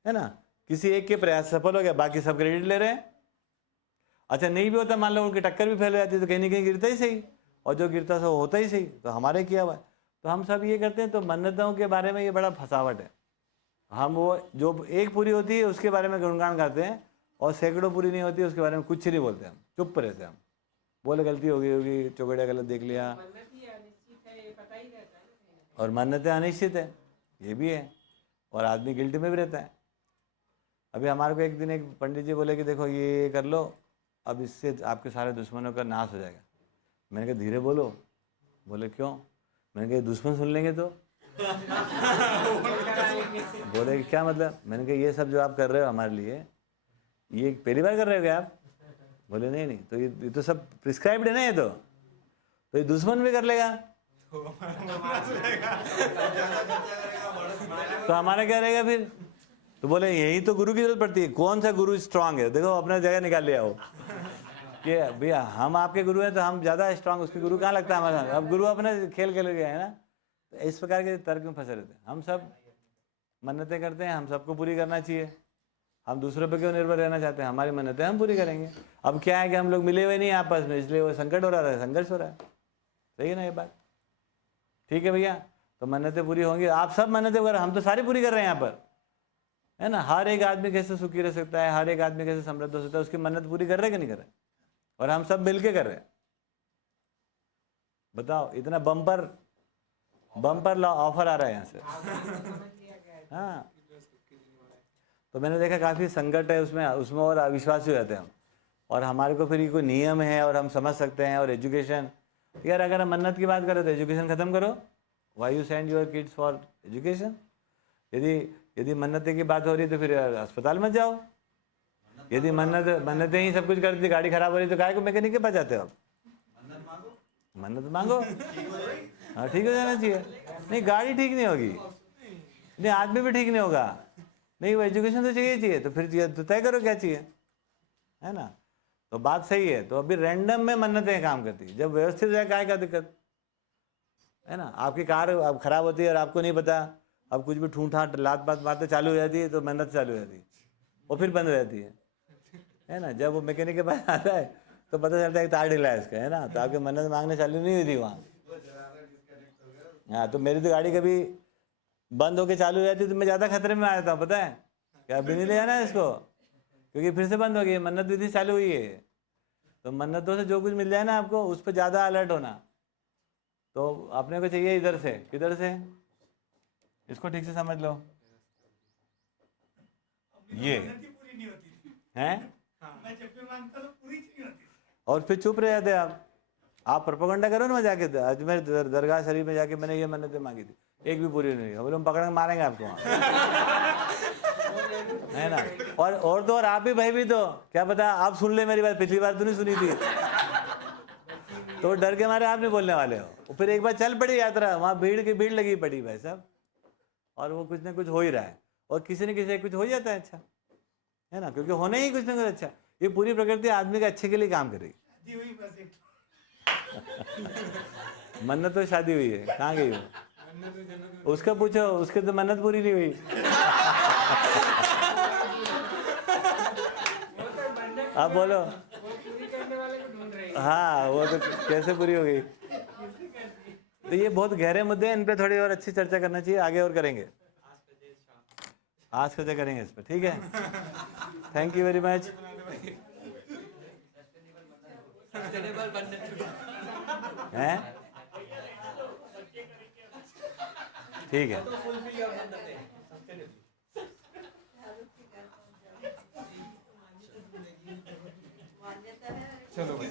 है ना। किसी एक के प्रयास सफल हो गया, बाकी सब क्रेडिट ले रहे हैं। अच्छा नहीं भी होता, मान लो उनकी टक्कर भी फैल जाती तो कहीं ना कहीं गिरता ही सही, और जो गिरता सो होता ही सही, तो हमारे किया हुआ है। तो हम सब ये करते हैं। तो मन्नतों के बारे में ये बड़ा फसावट है। हम वो जो एक पूरी होती है उसके बारे में गुणगान गाते हैं, और सैकड़ों पूरी नहीं होती उसके बारे में कुछ नहीं बोलते, हम चुप रहते हैं। हम बोले गलती हो गई होगी, चौगड़िया गलत देख लिया, और मन्नतें अनिश्चित है, ये भी है, और आदमी गिल्ट में भी रहता है। अभी हमारे को एक दिन एक पंडित जी बोले कि देखो ये कर लो, अब इससे आपके सारे दुश्मनों का नाश हो जाएगा। मैंने कहा धीरे बोलो। बोले क्यों? मैंने कहा दुश्मन सुन लेंगे तो। बोले क्या मतलब? मैंने कहा ये सब जो आप कर रहे हो हमारे लिए, ये पहली बार कर रहे हो क्या आप? बोले नहीं नहीं, तो ये तो सब प्रिस्क्राइब्ड है ना, ये तो ये दुश्मन भी कर लेगा तो हमारा क्या रहेगा फिर? तो बोले यही तो गुरु की जरूरत पड़ती है। कौन सा गुरु स्ट्रांग है? देखो अपना जगह निकाल लिया हो कि भैया हम आपके गुरु हैं तो हम ज़्यादा स्ट्रांग, उसके गुरु कहाँ लगता है हमारा? अब गुरु अपने खेल खेल गए है ना। तो इस प्रकार के तर्क में फंसे रहते हैं। हम सब मन्नतें करते हैं, हम सबको पूरी करना चाहिए। हम दूसरों पर क्यों निर्भर रहना चाहते हैं? हमारी मन्नतें हम पूरी करेंगे। अब क्या है कि हम लोग मिले हुए नहीं आपस में, इसलिए वो संकट हो रहा है, संघर्ष हो रहा है। सही है ना ये बात? ठीक है भैया, तो मन्नतें पूरी होंगी। आप सब मन्नतें कर, हम तो सारी पूरी कर रहे हैं यहाँ पर, है ना। हर एक आदमी कैसे सुखी रह सकता है, हर एक आदमी कैसे समृद्ध हो सकता है, उसकी मन्नत पूरी कर रहे कि नहीं कर रहे? और हम सब मिलके कर रहे हैं। बताओ, इतना बम्पर ऑफर आ रहा है यहाँ से। हाँ, तो मैंने देखा काफ़ी संकट है उसमें और अविश्वासी हो जाते हैं हम। और हमारे को फिर ये कोई नियम है और हम समझ सकते हैं। और एजुकेशन, यार अगर हम मन्नत की बात करें तो एजुकेशन ख़त्म करो। Why you send your kids for education? यदि मन्नतें की बात हो रही है तो फिर अस्पताल मत जाओ। यदि मन्नतें ही सब कुछ करती, गाड़ी खराब हो रही तो काहे को मैकेनिक के पास जाते हो आप? मन्नत मांगो, हाँ ठीक हो जाना चाहिए। नहीं, गाड़ी ठीक नहीं होगी, नहीं आदमी भी ठीक नहीं होगा, नहीं वो एजुकेशन तो चाहिए। तो फिर तो तय करो क्या चाहिए, है ना। तो बात सही है। तो अभी रैंडम में मन्नतें काम करती है। जब व्यवस्थित हो जाए काय का दिक्कत, है ना। आपकी कार अब खराब होती है और आपको नहीं पता, अब कुछ भी ठूंठाट लात बात बातें चालू हो जाती है तो मन्नत चालू हो जाती है, वो फिर बंद हो जाती है ना। जब वो मैकेनिक के पास आता है तो पता चलता है कि तार ढीला है इसका, है ना। तो आपकी मन्नत मांगने चालू नहीं हुई थी वहाँ। हाँ, तो मेरी तो गाड़ी कभी बंद होके चालू हो जाती तो मैं ज़्यादा खतरे में आ जाता हूँ, पता है क्या? अभी नहीं ले आना इसको, क्योंकि फिर से बंद हो गई, मन्नत विधि चालू हुई है। तो मन्नतों से जो कुछ मिल जाए ना आपको, उस पर ज़्यादा अलर्ट होना। तो अपने को चाहिए इधर से, किधर से, इसको ठीक से समझ लो। ये हैं, मैं जब भी मांगता तो पूरी नहीं होती। और फिर चुप रह जाते आप प्रोपेगेंडा करो ना जाके। अजमेर दरगाह शरीफ में जाके मैंने ये मन्नतें मांगी थी, एक भी पूरी नहीं हुई। बोले हम पकड़ के मारेंगे आपको वहाँ, है ना। और तो और आप भी भयभीत हो, क्या पता आप सुन ले मेरी बात, पिछली बार तो नहीं सुनी थी, तो डर के मारे आप नहीं बोलने वाले हो। फिर एक बार चल पड़ी यात्रा, वहाँ भीड़ की भीड़ लगी पड़ी भाई साहब, और वो कुछ ना कुछ हो ही रहा है, और किसी न किसी कुछ हो जाता है अच्छा, है ना। क्योंकि होने ही कुछ ना कुछ अच्छा। ये पूरी प्रकृति आदमी के अच्छे के लिए काम करेगी। मन्नत तो शादी हुई है, कहाँ गई वो? उसका पूछो, उसके तो मन्नत पूरी नहीं हुई। आप बोलो, हाँ वो तो कैसे पूरी हो गई? तो ये बहुत गहरे मुद्दे हैं, इन पे थोड़ी और अच्छी चर्चा करना चाहिए, आगे और करेंगे, आज चर्चा करेंगे इस पर, ठीक है। Thank you very much. हैं, ठीक है। चलो भाई।